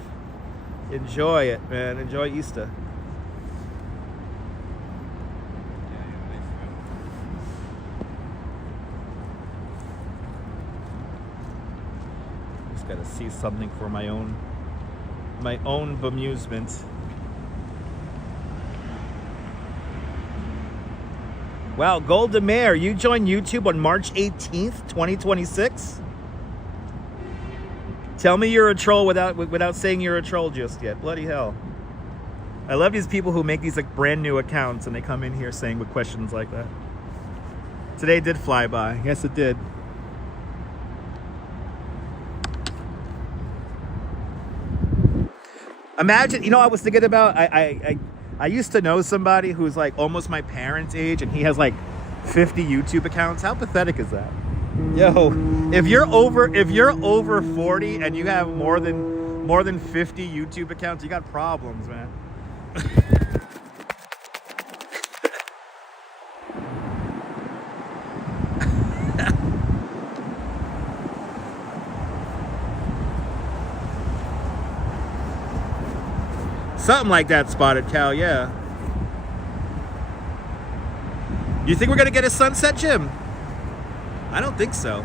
Enjoy it, man. Enjoy Easter. Just gotta see something for my own bemusement. Wow, Golda Meir, you joined YouTube on March 18th, 2026? Tell me you're a troll without saying you're a troll just yet. Bloody hell. I love these people who make these like brand new accounts and they come in here saying with questions like that. Today did fly by. Yes, it did. Imagine, I was thinking about, I used to know somebody who's like almost my parents' age, and he has like 50 YouTube accounts. How pathetic is that? Yo, if you're over 40 and you have more than 50 YouTube accounts, you got problems, man. Something like that, Spotted Cow, yeah. You think we're gonna get a sunset, Jim? I don't think so.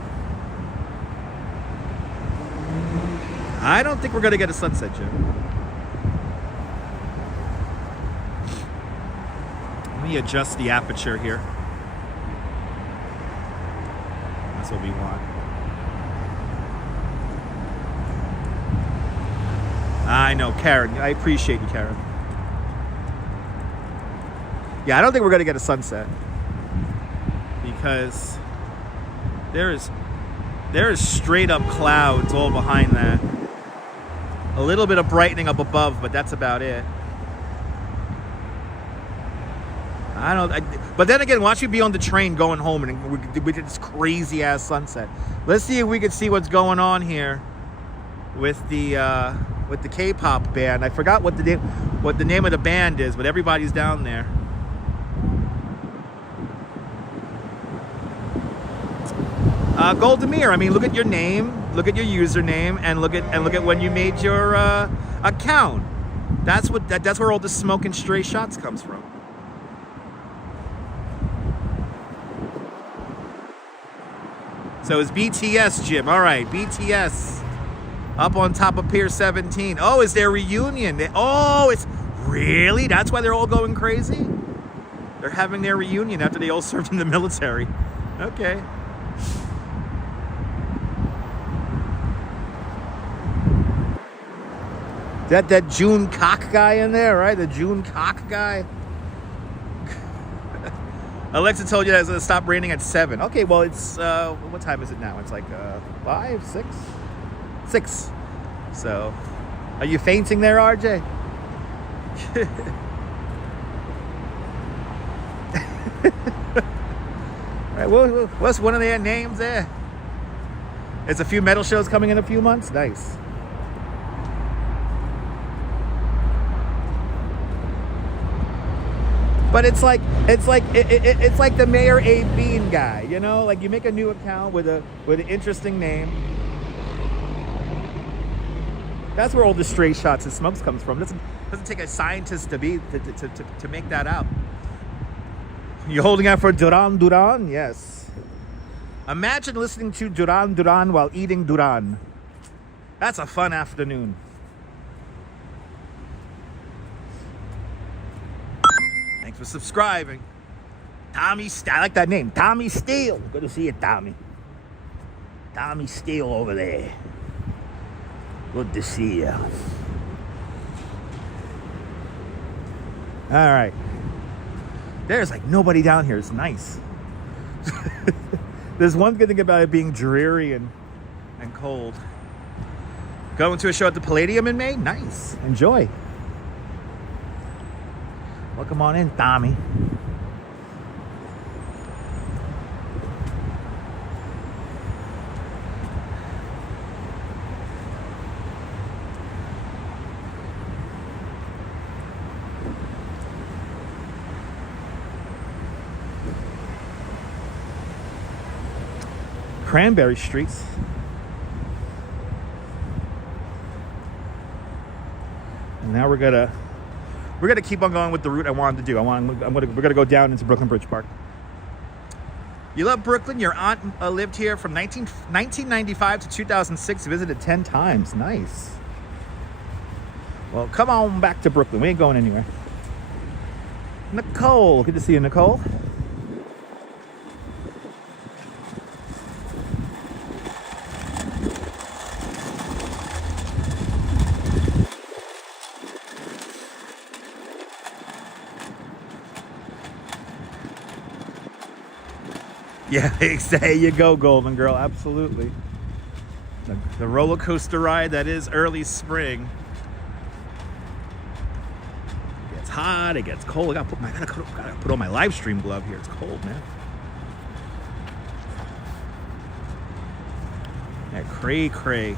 I don't think we're gonna get a sunset, Jim. Let me adjust the aperture here. That's what we want. I know, Karen. I appreciate you, Karen. Yeah, I don't think we're gonna get a sunset because there is straight up clouds all behind that. A little bit of brightening up above, but that's about it. But then again, watch you be on the train going home and we get this crazy ass sunset. Let's see if we can see what's going on here with the K-pop band. I forgot what the name of the band is, but everybody's down there. Goldemir, I mean, look at your name, look at your username, and look at when you made your account. That's where all the smoke and stray shots comes from. So it's BTS, Jim. All right, BTS up on top of Pier 17. Oh, is their reunion? Oh, it's really? That's why they're all going crazy? They're having their reunion after they all served in the military. Okay. That June Cock guy in there, right? The June Cock guy. Alexa told you that it's going to stop raining at 7. Okay, well, it's, what time is it now? It's like 5, 6? 6. So, are you fainting there, RJ? All right, what's one of their names there? It's a few metal shows coming in a few months? Nice. But it's like the Mayor A. Bean guy, you know? Like you make a new account with an interesting name. That's where all the stray shots and smokes comes from. Doesn't take a scientist to make that out. You holding out for Duran Duran? Yes. Imagine listening to Duran Duran while eating Duran. That's a fun afternoon. For subscribing. Tommy, I like that name. Tommy Steele. Good to see you, Tommy. Tommy Steele over there. Good to see you. All right. There's like nobody down here. It's nice. There's one good thing about it being dreary and cold. Going to a show at the Palladium in May? Nice. Enjoy. Welcome on in, Tommy. Cranberry Streets. And now we're gonna keep on going with the route I wanted to do. We're gonna go down into Brooklyn Bridge Park. You love Brooklyn? Your aunt lived here from 1995 to 2006. Visited 10 times. Nice. Well, come on back to Brooklyn. We ain't going anywhere. Nicole, good to see you, Nicole. Yeah, there you go, Golden Girl. Absolutely. The roller coaster ride that is early spring. It gets hot, it gets cold. I gotta put on my live stream glove here. It's cold, man. Yeah, cray.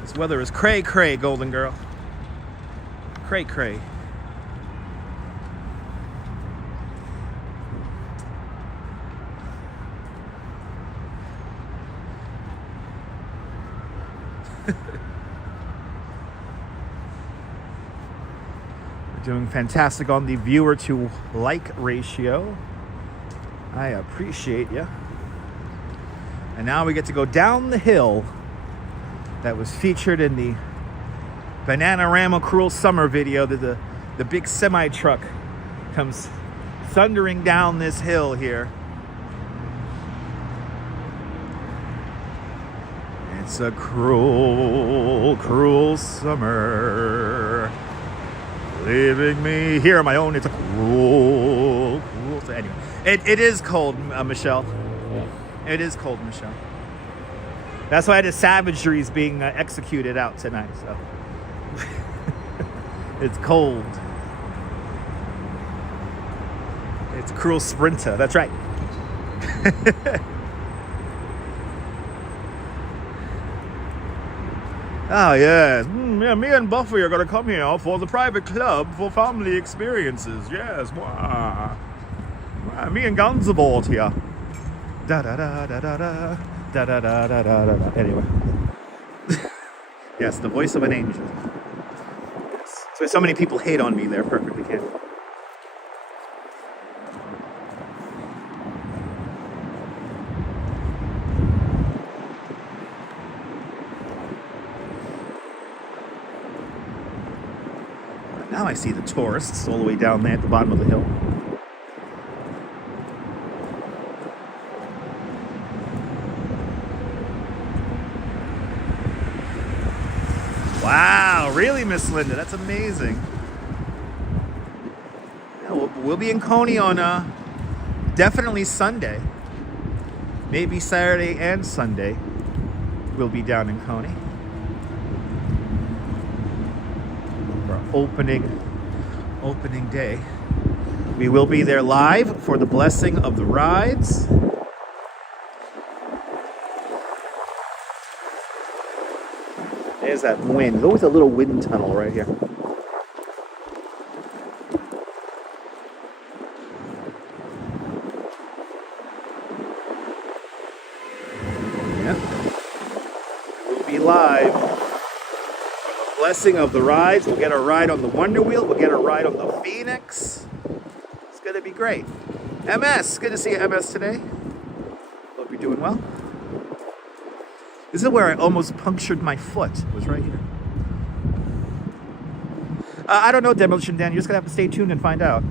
This weather is cray, Golden Girl. Cray. Doing fantastic on the viewer to like ratio. I appreciate you. And now we get to go down the hill that was featured in the Bananarama Cruel Summer video. The big semi truck comes thundering down this hill here. It's a cruel, cruel summer. Leaving me here on my own. It's a cruel. So anyway, it is cold, Michelle. It is cold, Michelle. That's why the savagery is being executed out tonight. So It's cold. It's Cruel Sprinter. That's right. Ah, yes. Yeah, me and Buffy are going to come here for the private club for family experiences. Yes. Wow. Wow, me and Guns aboard here. Da da da da da da da da da da da da. Anyway. Yes, the voice of an angel. Yes. So many people hate on me, they're perfectly candid. Now I see the tourists all the way down there at the bottom of the hill. Wow, really, Miss Linda? That's amazing. Yeah, we'll be in Coney on definitely Sunday. Maybe Saturday and Sunday. We'll be down in Coney. Opening day. We will be there live for the blessing of the rides. There's that wind. There's always a little wind tunnel right here. Yeah. We'll be live. Blessing of the rides. We'll get a ride on the Wonder Wheel. We'll get a ride on the Phoenix. It's going to be great. MS, good to see you, MS, today. Hope you're doing well. This is where I almost punctured my foot. It was right here. I don't know, Demolition Dan. You're just going to have to stay tuned and find out.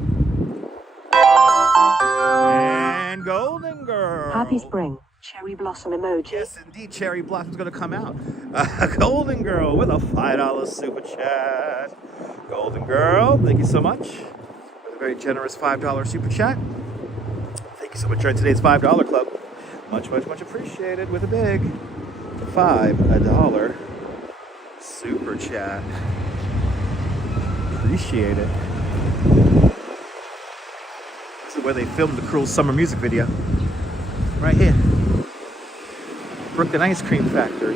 And Golden Girl. Happy spring. Cherry blossom emoji. Yes, indeed. Cherry blossom's going to come out. Golden Girl with a $5 super chat. Golden Girl, thank you so much for the very generous $5 super chat. Thank you so much for joining today's $5 club. Much, much, much appreciated with a big $5 super chat. Appreciate it. This is where they filmed the Cruel Summer music video. Right here. Brooklyn Ice Cream Factory.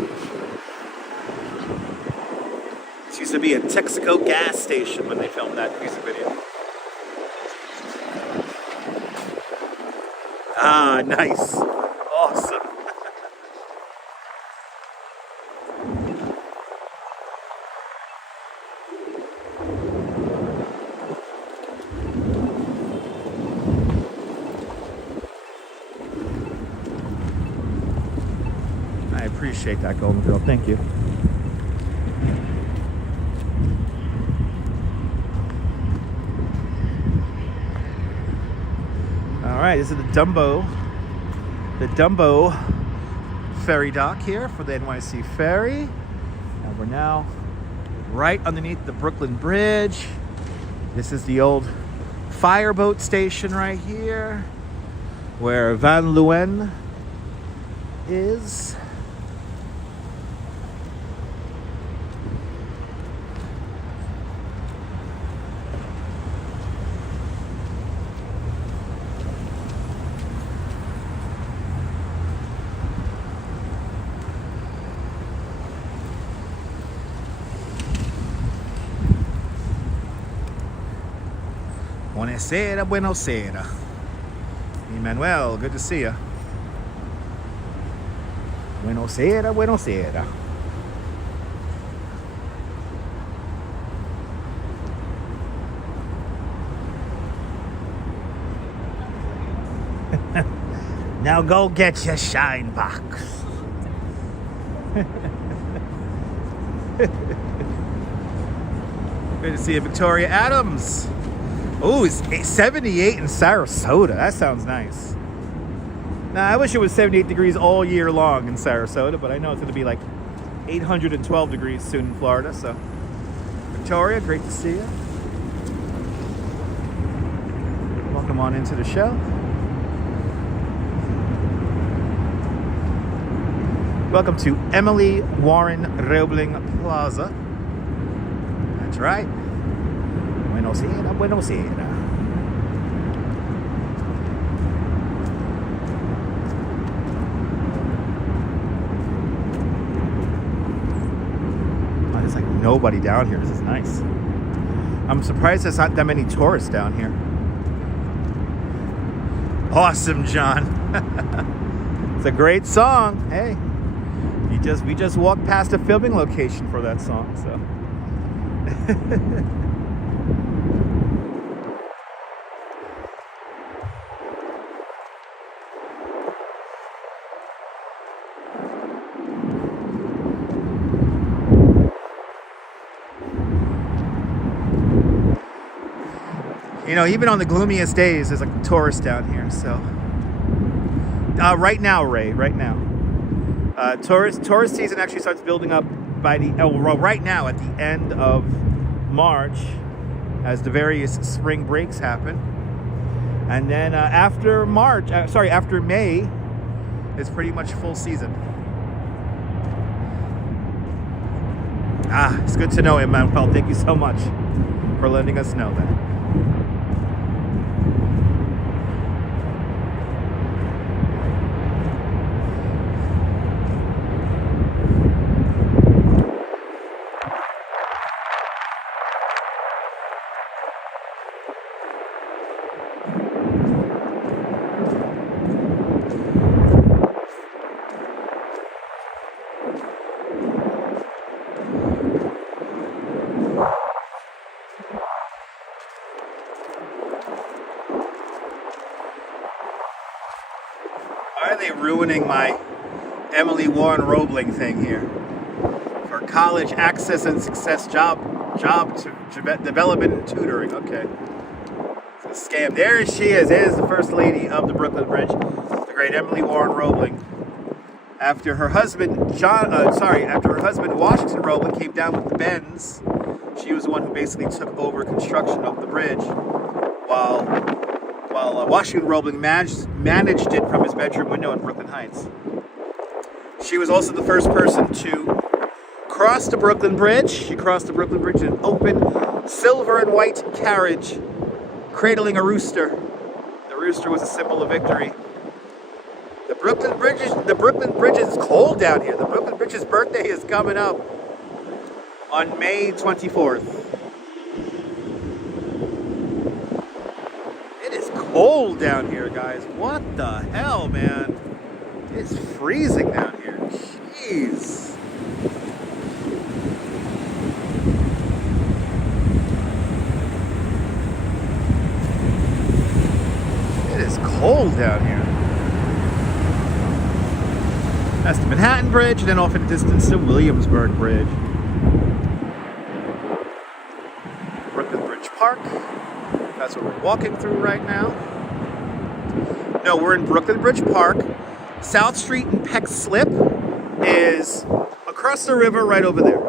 This used to be a Texaco gas station when they filmed that music video. Ah, nice. Awesome. I appreciate that, Golden Girl. Thank you. All right, this is the Dumbo ferry dock here for the NYC ferry. And we're now right underneath the Brooklyn Bridge. This is the old fireboat station right here where Van Leeuwen is. Buonasera, buonasera. Emmanuel, good to see you. Buonasera, buonasera. Now go get your shine box. Good to see you, Victoria Adams. Oh, it's 78 in Sarasota. That sounds nice. Now, I wish it was 78 degrees all year long in Sarasota, but I know it's going to be like 812 degrees soon in Florida. So, Victoria, great to see you. Welcome on into the show. Welcome to Emily Warren Roebling Plaza. That's right. Buenos Aires, Buenos Aires. Oh, there's like nobody down here. This is nice. I'm surprised there's not that many tourists down here. Awesome, John. It's a great song. Hey, we just walked past a filming location for that song, so. You know, even on the gloomiest days, there's like tourists down here. So, right now, Ray, right now, tourist season actually starts building up by right now at the end of March, as the various spring breaks happen, and then after May, it's pretty much full season. It's good to know, Emmanuel. Thank you so much for letting us know that. Why are they ruining my Emily Warren Roebling thing here? For college access and success job development and tutoring. Okay. It's a scam. There she is. There's the first lady of the Brooklyn Bridge, the great Emily Warren Roebling. After her husband Washington Roebling came down with the bends, she was the one who basically took over construction of the bridge, while Washington Roebling managed it from his bedroom window in Brooklyn Heights. She was also the first person to cross the Brooklyn Bridge. She crossed the Brooklyn Bridge in an open silver and white carriage, cradling a rooster. The rooster was a symbol of victory. The Brooklyn Bridge is cold down here. The Brooklyn Bridge's birthday is coming up on May 24th. Cold down here, guys. What the hell, man? It's freezing down here. Jeez. It is cold down here. That's the Manhattan Bridge, and then off in the distance, the Williamsburg Bridge. Brooklyn Bridge Park. That's what we're walking through right now. No, we're in Brooklyn Bridge Park. South Street and Peck Slip is across the river right over there.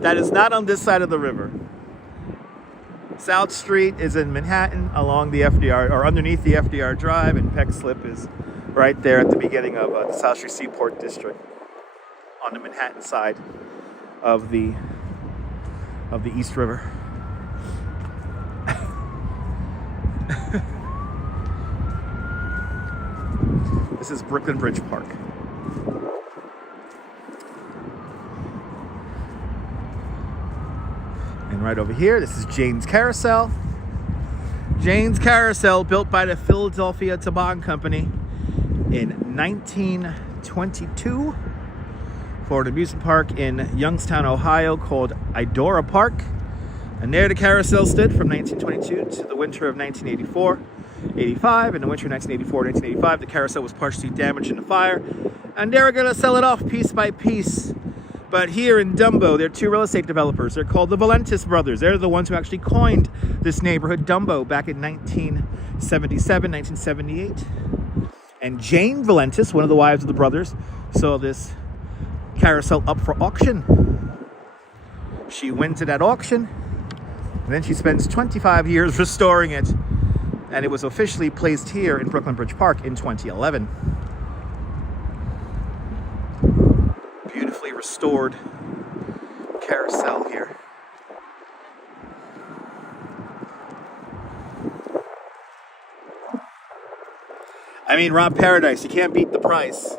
That is not on this side of the river. South Street is in Manhattan along the FDR, or underneath the FDR Drive, and Peck Slip is right there at the beginning of the South Street Seaport District on the Manhattan side of the East River. This is Brooklyn Bridge Park. And right over here, this is Jane's Carousel. Jane's Carousel, built by the Philadelphia Toboggan Company in 1922 for an amusement park in Youngstown, Ohio called Eahora Park. And there the carousel stood from 1922 to the winter of 1984-85. In the winter of 1984-1985, the carousel was partially damaged in a fire, and they were going to sell it off piece by piece. But here in Dumbo, there are two real estate developers. They're called the Valentis brothers. They're the ones who actually coined this neighborhood, Dumbo, back in 1977, 1978. And Jane Valentis, one of the wives of the brothers, saw this carousel up for auction. She went to that auction, and then she spends 25 years restoring it, and it was officially placed here in Brooklyn Bridge Park in 2011. Beautifully restored Carousel here. I mean, Rob Paradise, you can't beat the price.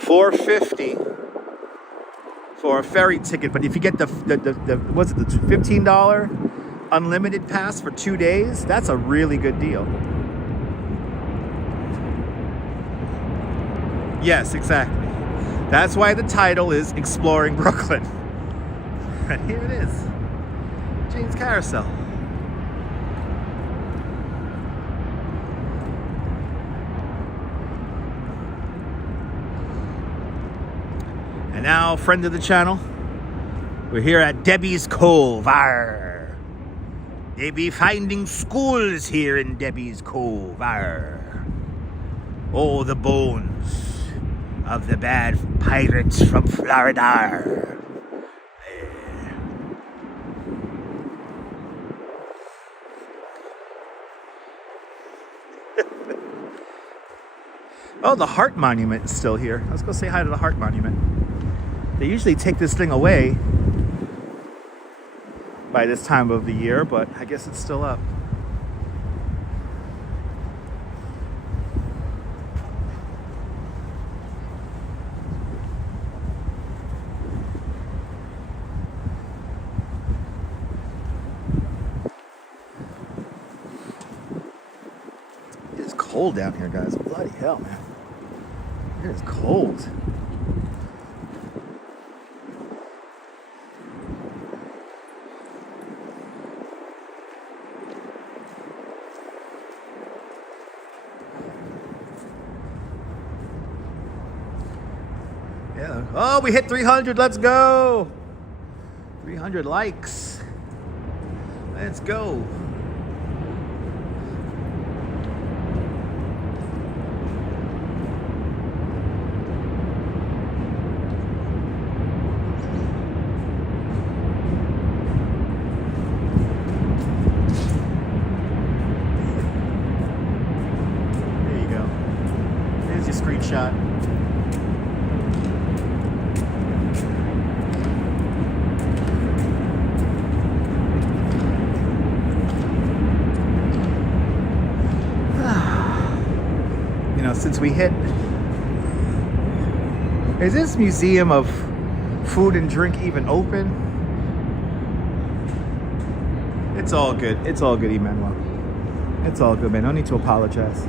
$4.50 for a ferry ticket, but if you get the what's it, the $15 unlimited pass for 2 days, that's a really good deal. Yes, exactly. That's why the title is Exploring Brooklyn. And here it is. Jane's Carousel. And now, friend of the channel, we're here at Debbie's Cove. Arr. They be finding schools here in Debbie's Cove. Arr. Oh, the bones of the bad pirates from Florida. Oh, the Heart Monument is still here. Let's go say hi to the Heart Monument. They usually take this thing away by this time of the year, but I guess it's still up. It's cold down here, guys. Bloody hell, man. It is cold. Yeah. Oh, we hit 300. Let's go. 300 likes. Let's go. Screenshot. You know, since we hit, is this museum of food and drink even open? It's all good. It's all good, Emmanuel. It's all good, man. No need to apologize.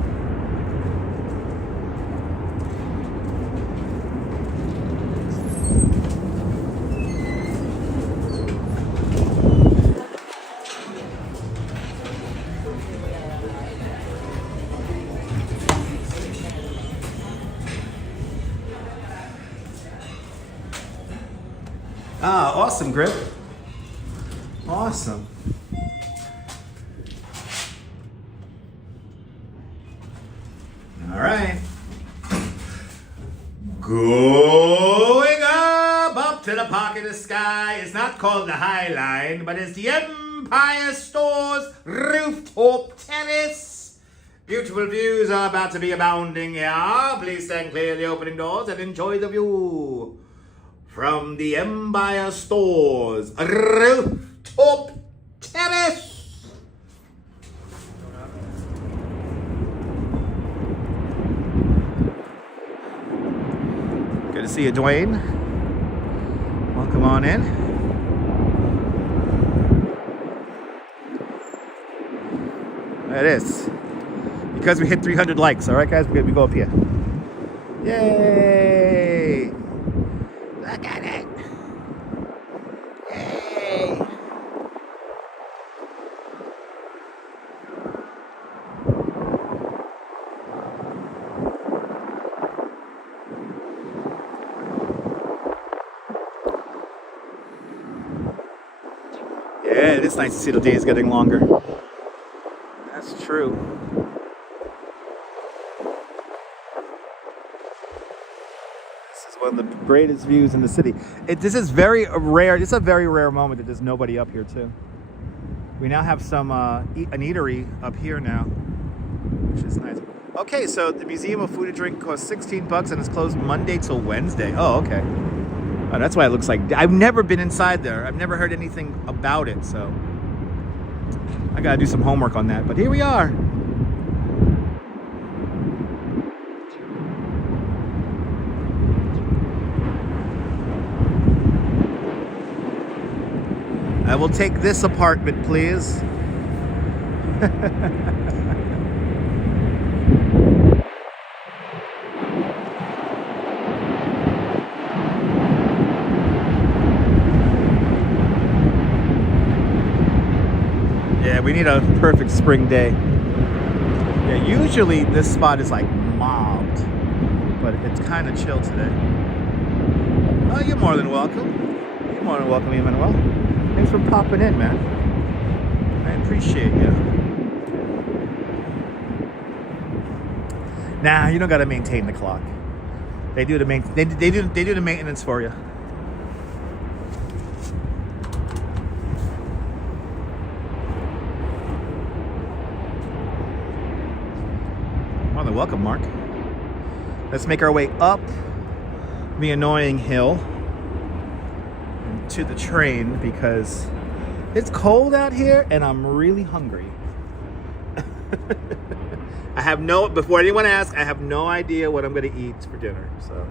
Ah, awesome, Grip. Awesome. All right. Going up to the park in the sky. It's not called the High Line, but it's the Empire Stores Rooftop Terrace. Beautiful views are about to be abounding here. Please stand clear of the opening doors and enjoy the view from the Empire Stores Rooftop Terrace. Good to see you, Dwayne. Welcome on in. There it is. Because we hit 300 likes, all right, guys? We go up here. Yay! Look at it. Yay. Yeah, it is nice to see the days getting longer. That's true. One of the greatest views in the city. This is very rare. This is a very rare moment that there's nobody up here too. We now have some an eatery up here now, which is nice. Okay, so the Museum of Food and Drink costs $16 and it's closed Monday till Wednesday. Oh, okay. Oh, that's why it looks like... I've never been inside there. I've never heard anything about it, so... I gotta do some homework on that, but here we are. I will take this apartment, please. Yeah, we need a perfect spring day. Yeah, usually this spot is like mobbed, but it's kind of chill today. Oh, you're more than welcome. You're more than welcome, Emmanuel. Thanks for popping in, man. I appreciate you. Nah, you don't gotta maintain the clock. They do the they do the maintenance for you. More than welcome, Mark. Let's make our way up the annoying hill to the train because it's cold out here and I'm really hungry. I have no, before anyone asks, I have no idea what I'm going to eat for dinner, so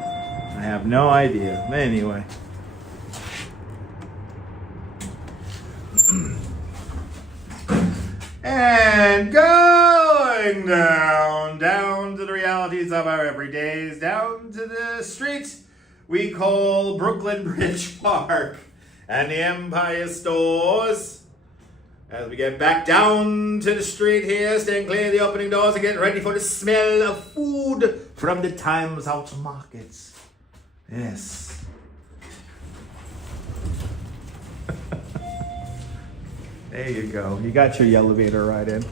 I have no idea. Anyway. And going down to the realities of our everydays, down to the streets we call Brooklyn Bridge Park and the Empire Stores. As we get back down to the street here, staying clear of the opening doors and getting ready for the smell of food from the Times Out markets. Yes. There you go. You got your elevator ride in.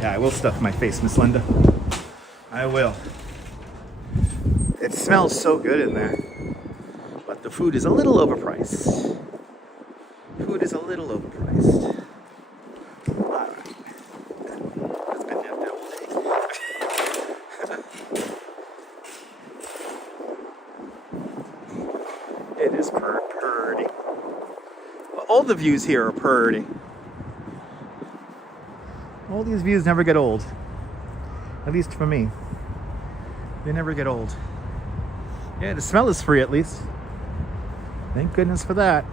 Yeah, I will stuff my face, Miss Linda. I will. It smells so good in there, but the food is a little overpriced. Food is a little overpriced. All right. It's been empty all day. It is pretty. Well, all the views here are pretty. All these views never get old. At least for me. They never get old. Yeah, the smell is free at least. Thank goodness for that.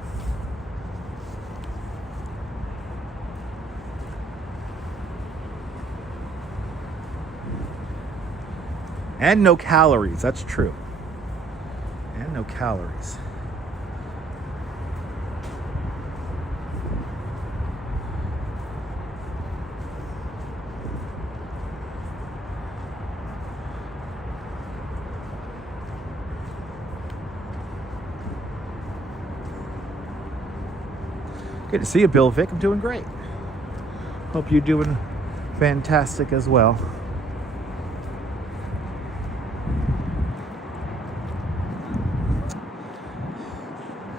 And no calories, that's true. And no calories. Good to see you, Bill Vic. I'm doing great. Hope you're doing fantastic as well.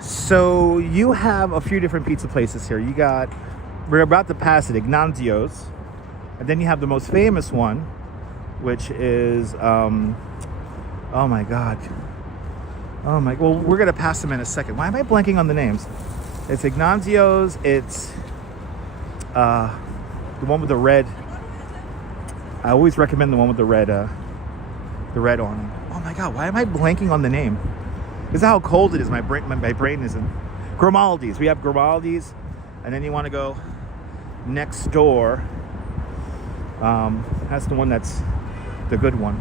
So you have a few different pizza places here. You got, we're about to pass it, Ignazio's. And then you have the most famous one, which is, oh my God. Oh my, well, we're gonna pass them in a second. Why am I blanking on the names? It's Ignazio's, it's the one with the red. I always recommend the one with the red awning. Oh my God, why am I blanking on the name? This is how cold it is. My brain isn't. Grimaldi's. We have Grimaldi's, and then you want to go next door. That's the one that's the good one.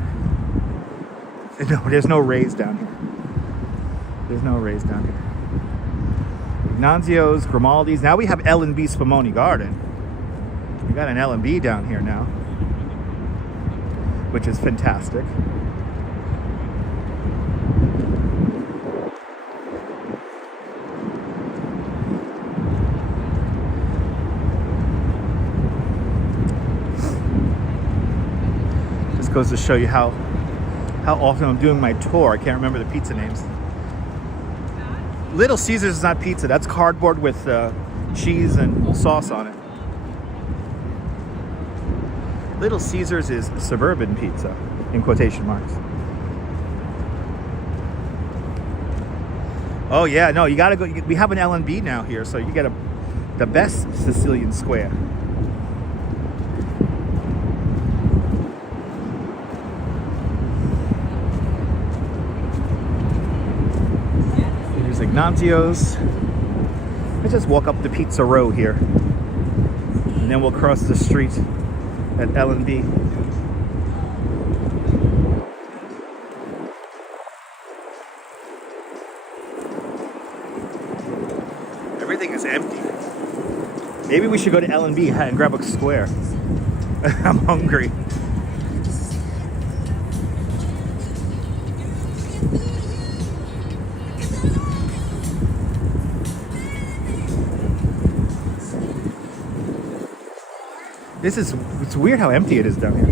No, there's no Rays down here. There's no Rays down here. Ignazio's, Grimaldi's. Now we have L&B Spumoni Garden. We got an L&B down here now, which is fantastic. Just goes to show you how often I'm doing my tour. I can't remember the pizza names. Little Caesars is not pizza. That's cardboard with cheese and sauce on it. Little Caesars is suburban pizza, in quotation marks. Oh yeah, no, you gotta go. We have an L&B now here, so you get the best Sicilian square. Here's Ignazio's. Let's just walk up the Pizza Row here, and then we'll cross the street at L&B. Everything is empty. Maybe we should go to L&B and grab a square. I'm hungry. It's weird how empty it is down here.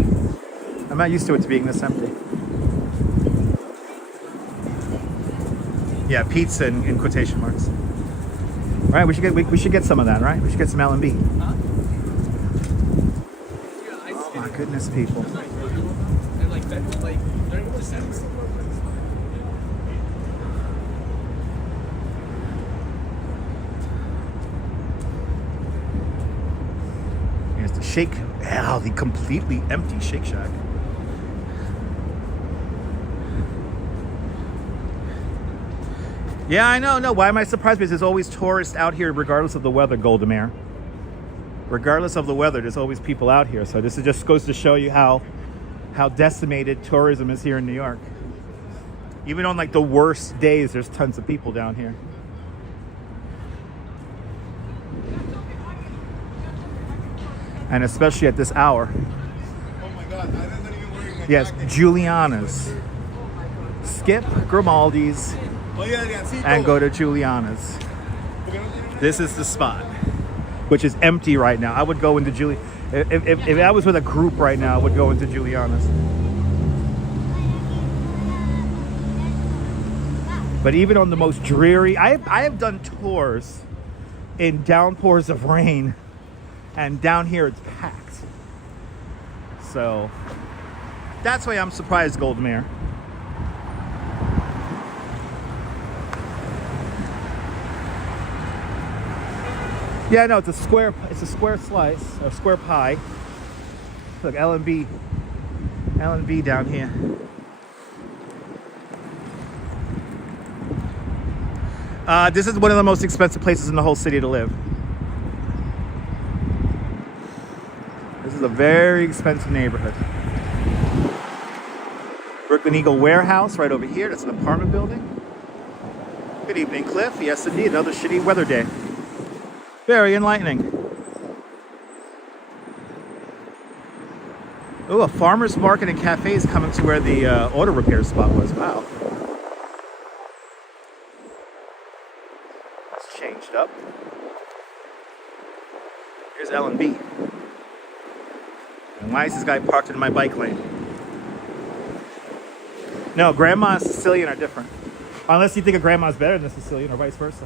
I'm not used to it being this empty. Yeah, pizza in quotation marks. All right, we should get some of that, right? We should get some L&B. Oh my goodness, people. Here's the Shake. Wow, the completely empty Shake Shack. Yeah, I know. No, why am I surprised? Because there's always tourists out here, regardless of the weather, Goldemare. Regardless of the weather, there's always people out here. So this just goes to show you how decimated tourism is here in New York. Even on like the worst days, there's tons of people down here. And especially at this hour. Oh my God, I wasn't even wearing my Yes, jacket. Giuliana's. Skip Grimaldi's and go to Giuliana's. This is the spot, which is empty right now. I would go into if I was with a group right now, I would go into Giuliana's. But even on the most dreary, I have done tours in downpours of rain, and down here it's packed. So that's why I'm surprised, Goldemare. Yeah, no, it's a square slice, or square pie. Look, L&B down here. This is one of the most expensive places in the whole city to live. This is a very expensive neighborhood. Brooklyn Eagle Warehouse right over here. That's an apartment building. Good evening, Cliff. Yes, indeed, another shitty weather day. Very enlightening. Oh, a farmer's market and cafe is coming to where the auto repair spot was. Wow. It's changed up. Here's L&B. And why is this guy parked in my bike lane? No, Grandma and Sicilian are different. Unless you think a Grandma's better than a Sicilian or vice versa.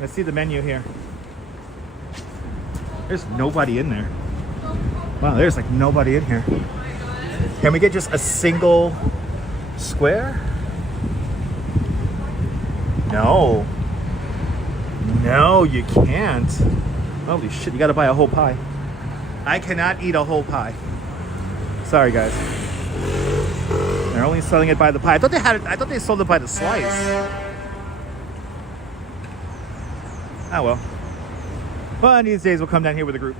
Let's see the menu here. There's nobody in there. Wow, there's like nobody in here. Can we get just a single square? No. No, you can't. Holy shit, you gotta buy a whole pie. I cannot eat a whole pie. Sorry, guys. They're only selling it by the pie. I thought they sold it by the slice. Oh well. One of these days we'll come down here with a group.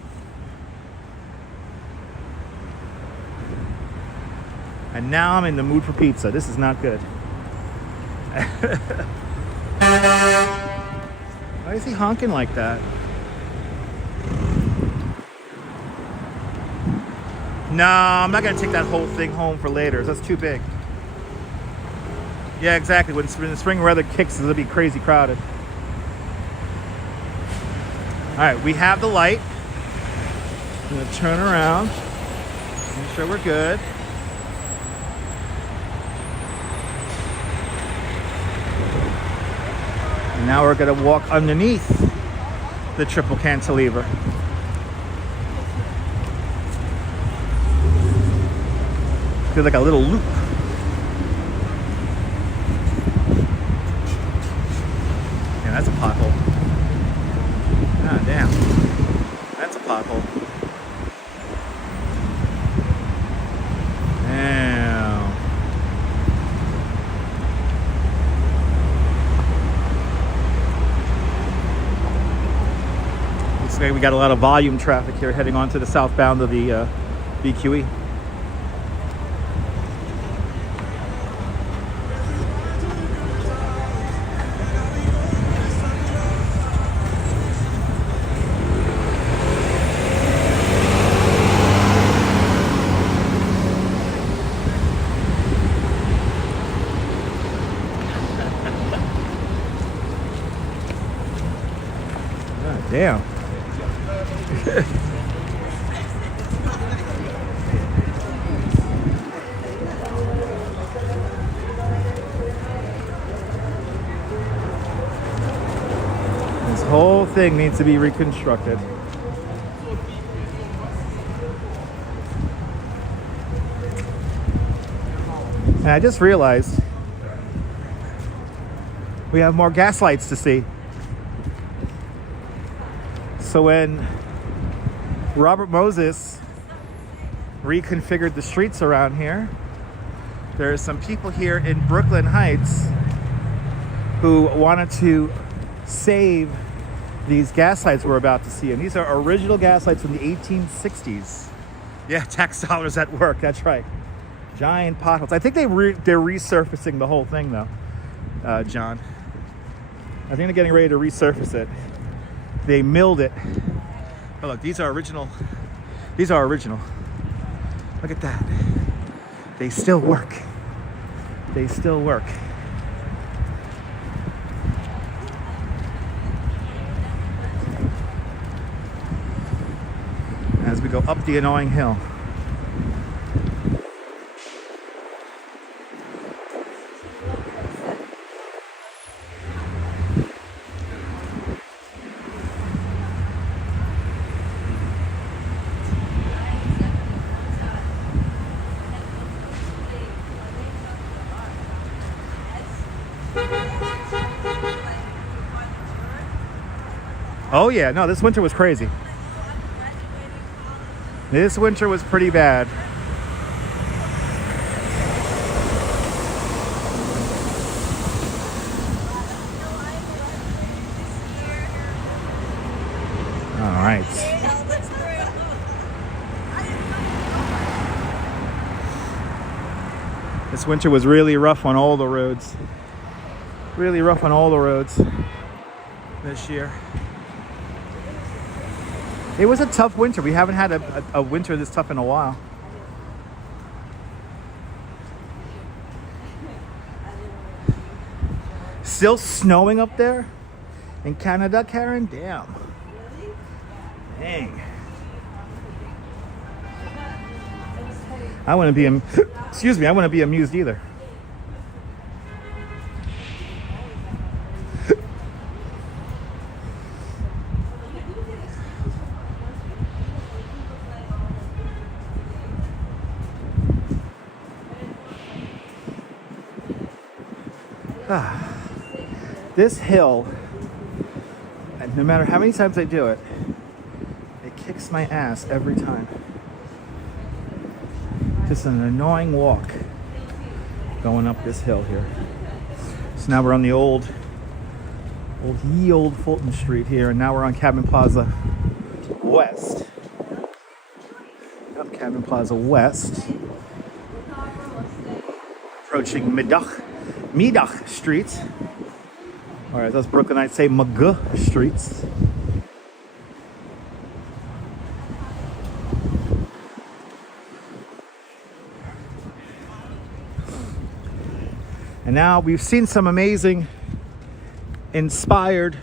And now I'm in the mood for pizza. This is not good. Why is he honking like that? No, I'm not gonna take that whole thing home for later. That's too big. Yeah, exactly. When the spring weather kicks, it'll be crazy crowded. All right, we have the light. I'm gonna turn around, make sure we're good. And now we're gonna walk underneath the triple cantilever. Feels like a little loop. Yeah, that's a pothole. Ah, damn. That's a pothole. Damn. Looks like we got a lot of volume traffic here heading onto the southbound of the BQE. Damn. This whole thing needs to be reconstructed. And I just realized we have more gas lights to see. So when Robert Moses reconfigured the streets around here, there are some people here in Brooklyn Heights who wanted to save these gas lights we're about to see. And these are original gas lights from the 1860s. Yeah, tax dollars at work, that's right. Giant potholes. I think they're resurfacing the whole thing though, John. I think they're getting ready to resurface it. They milled it. Oh look, these are original. These are original. Look at that. They still work. They still work. As we go up the annoying hill. Oh yeah, no, this winter was crazy. This winter was pretty bad. All right. This winter was really rough on all the roads. Really rough on all the roads this year. It was a tough winter. We haven't had a winter this tough in a while. Still snowing up there in Canada, Karen? Damn. Dang. I wouldn't be, excuse me, I wouldn't be amused either. This hill, and no matter how many times I do it, it kicks my ass every time. Just an annoying walk going up this hill here. So now we're on the old Fulton Street here, and now we're on Cabin Plaza West. Up Cabin Plaza West. Approaching Middag Street. All right, that's Brooklynites say Maguh Streets. And now we've seen some amazing inspired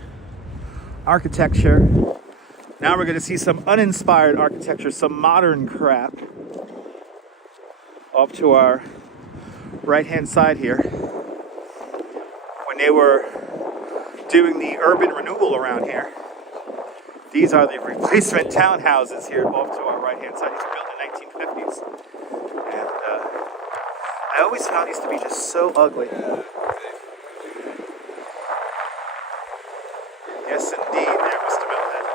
architecture. Now we're gonna see some uninspired architecture, some modern crap. Up to our right-hand side here. When they were doing the urban renewal around here, These are the replacement townhouses here off to our right-hand side. These were built in the 1950s. And I always found these to be just so ugly. Yes, indeed, there, Mr. Millhead.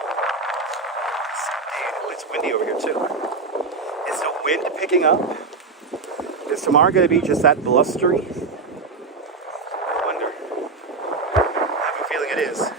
Yes, indeed. Oh, it's windy over here, too. Is the wind picking up? Is tomorrow going to be just that blustery? I wonder. I have a feeling it is.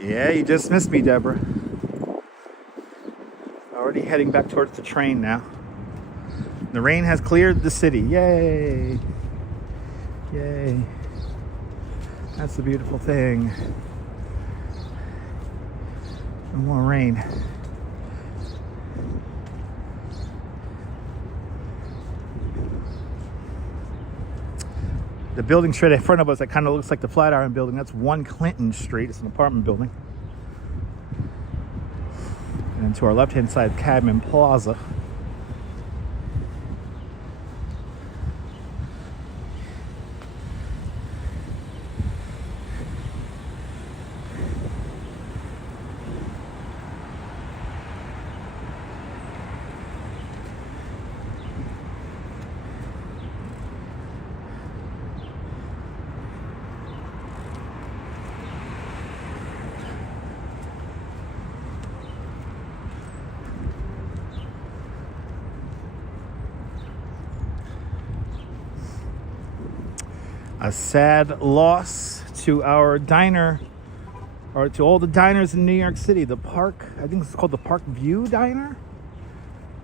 Yeah, you just missed me, Deborah. Already heading back towards the train now. The rain has cleared the city. Yay! Yay. That's the beautiful thing. No more rain. The building straight in front of us that kind of looks like the Flatiron building, that's 1 Clinton Street. It's an apartment building. And to our left-hand side, Cadman Plaza. A sad loss to our diner, or to all the diners in New York City. The Park, I think it's called the Park View Diner.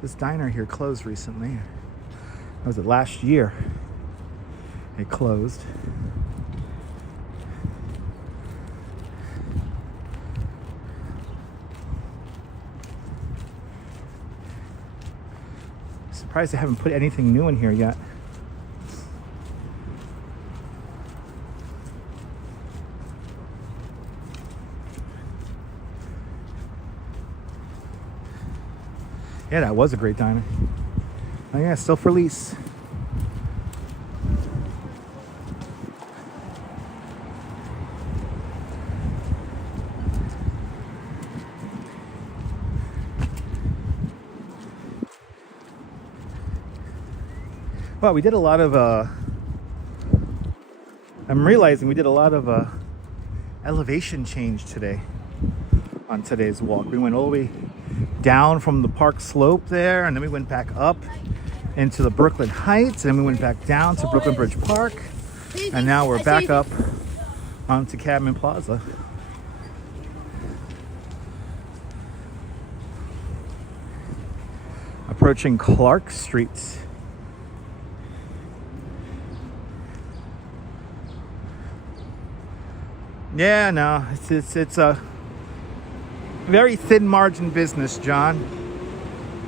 This diner here closed recently. That was it last year. It closed. Surprised they haven't put anything new in here yet. Yeah, that was a great diner. Oh yeah, still for lease. Well, we did a lot of, I'm realizing we did a lot of elevation change today on today's walk. We went all the way down from the park slope there, and then we went back up into the Brooklyn Heights, and then we went back down to Brooklyn Bridge Park, and now we're back up onto Cadman Plaza. Approaching Clark Street. Yeah, no, it's a very thin margin business, John.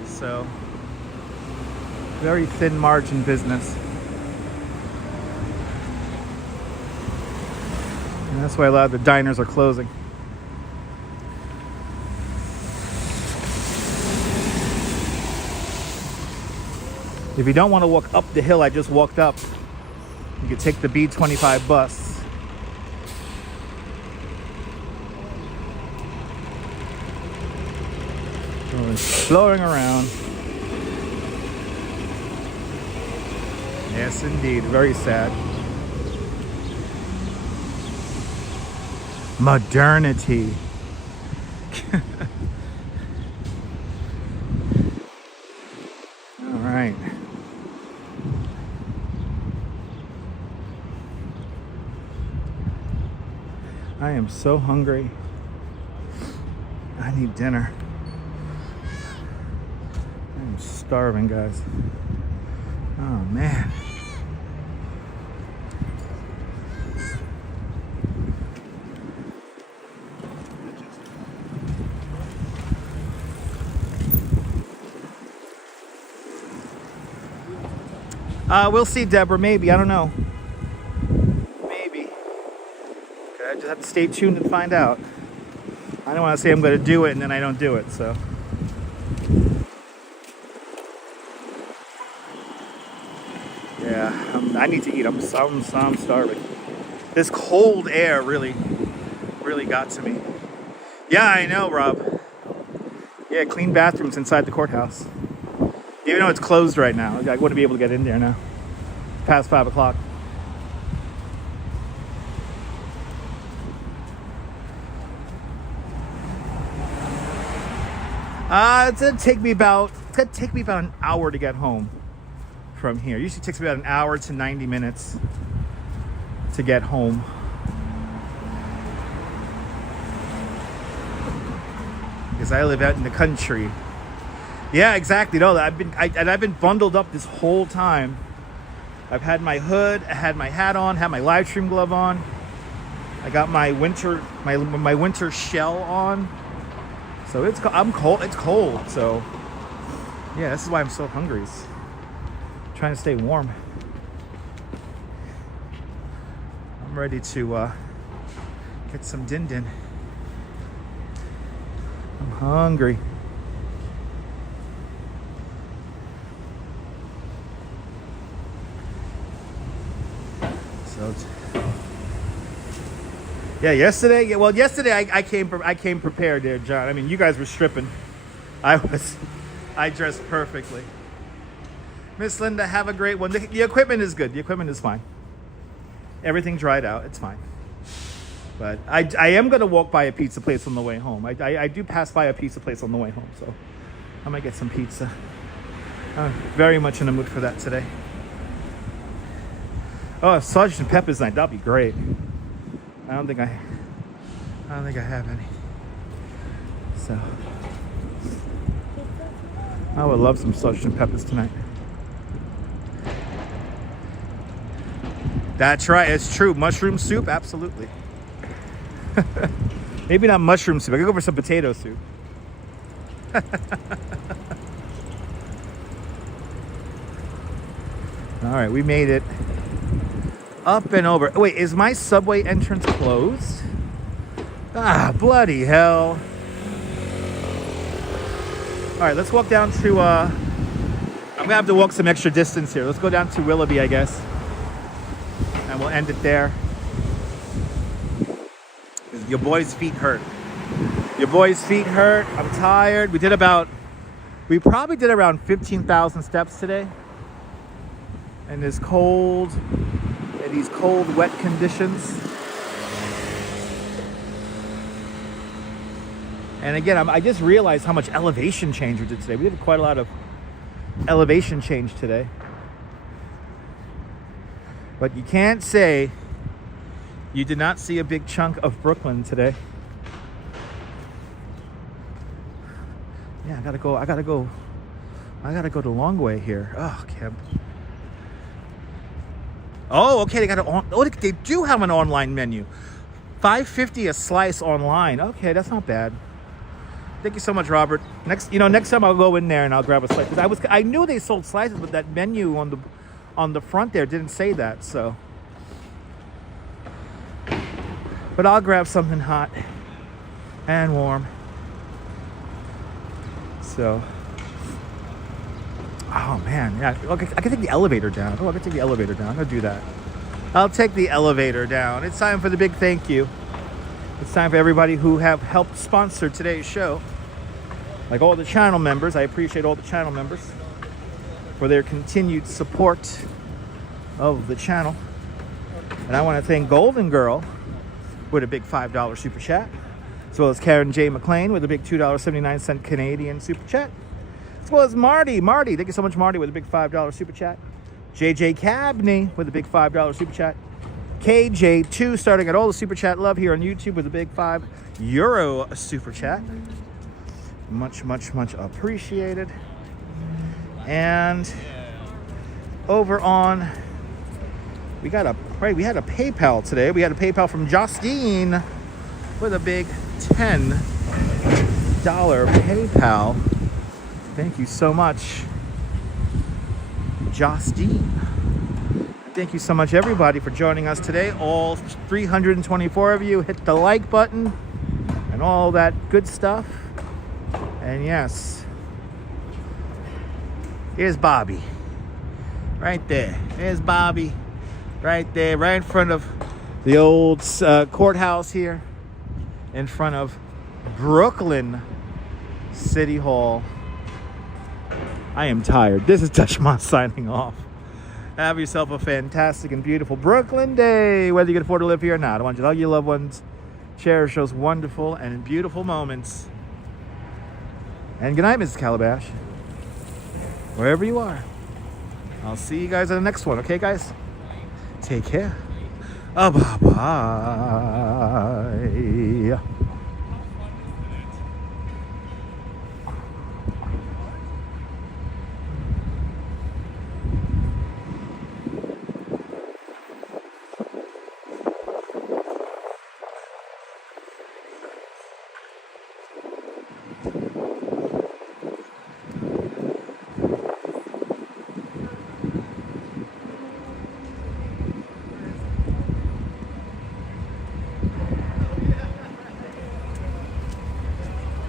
So, very thin margin business. And that's why a lot of the diners are closing. If you don't want to walk up the hill I just walked up, you could take the B25 bus. Flowing around. Yes, indeed. Very sad. Modernity. All right. I am so hungry. I need dinner. I'm starving, guys. Oh, man. We'll see, Deborah. Maybe. I don't know. Maybe. Okay, I just have to stay tuned and find out. I don't want to say I'm going to do it and then I don't do it, so. Yeah, I need to eat. I'm starving. This cold air really got to me. Yeah, I know, Rob. Yeah, clean bathrooms inside the courthouse. Even though it's closed right now, I wouldn't be able to get in there now. Past 5 o'clock. It's gonna take me about an hour to get home from here. Usually takes me about an hour to 90 minutes to get home. Because I live out in the country. Yeah, exactly. No, I've been bundled up this whole time. I've had my hood, I had my hat on, had my live stream glove on. I got my winter shell on. So I'm cold. It's cold. So yeah, this is why I'm so hungry. Trying to stay warm. I'm ready to get some din din. I'm hungry. So yeah, yesterday I came prepared there, John. I mean, you guys were stripping. I dressed perfectly. Miss Linda, have a great one. The equipment is good. The equipment is fine. Everything dried out. It's fine. But I am going to walk by a pizza place on the way home. I do pass by a pizza place on the way home, so I might get some pizza. I'm very much in the mood for that today. Oh, sausage and peppers night. That'd be great. I don't think I have any. So I would love some sausage and peppers tonight. That's right. It's true. Mushroom soup, absolutely. Maybe not mushroom soup. I could go for some potato soup. All right, we made it up and over. Wait, is my subway entrance closed? Ah, bloody hell. All right, let's walk down to, I'm gonna have to walk some extra distance here. Let's go down to Willoughby, I guess. And we'll end it there. Your boy's feet hurt. Your boy's feet hurt. I'm tired. We probably did around 15,000 steps today. And these cold, wet conditions. And again, I just realized how much elevation change we did today. We did quite a lot of elevation change today. But you can't say you did not see a big chunk of Brooklyn today. Yeah, I gotta go the long way here. Oh, Kim. Oh, okay, they do have an online menu. $5.50 a slice online. Okay, that's not bad. Thank you so much, Robert. Next time I'll go in there and I'll grab a slice. Because I knew they sold slices, but that menu on the front there didn't say that, so. But I'll grab something hot and warm. So. Oh man, yeah. Okay, I can take the elevator down. Oh, I can take the elevator down. I'm gonna do that. I'll take the elevator down. It's time for the big thank you. It's time for everybody who have helped sponsor today's show. Like all the channel members, I appreciate all the channel members for their continued support of the channel. And I want to thank Golden Girl with a big $5 super chat, as well as Karen J. McLean with a big $2.79 Canadian super chat, as well as Marty, thank you so much, Marty, with a big $5 super chat. JJ Cabney with a big $5 super chat. KJ2 starting at all the super chat love here on YouTube with a big €5 super chat. Much, much, much appreciated. And over on, we had a PayPal today. We had a PayPal from Justine with a big $10 PayPal. Thank you so much, Justine. Thank you so much, everybody, for joining us today. All 324 of you, hit the like button and all that good stuff. And yes, here's Bobby. Right there. There's Bobby. Right there, right in front of the old courthouse here. In front of Brooklyn City Hall. I am tired. This is Dutchman signing off. Have yourself a fantastic and beautiful Brooklyn day, whether you can afford to live here or not. I want you to hug your loved ones, cherish those wonderful and beautiful moments. And good night, Mrs. Calabash. Wherever you are. I'll see you guys in the next one, okay, guys? Take care. Bye-bye.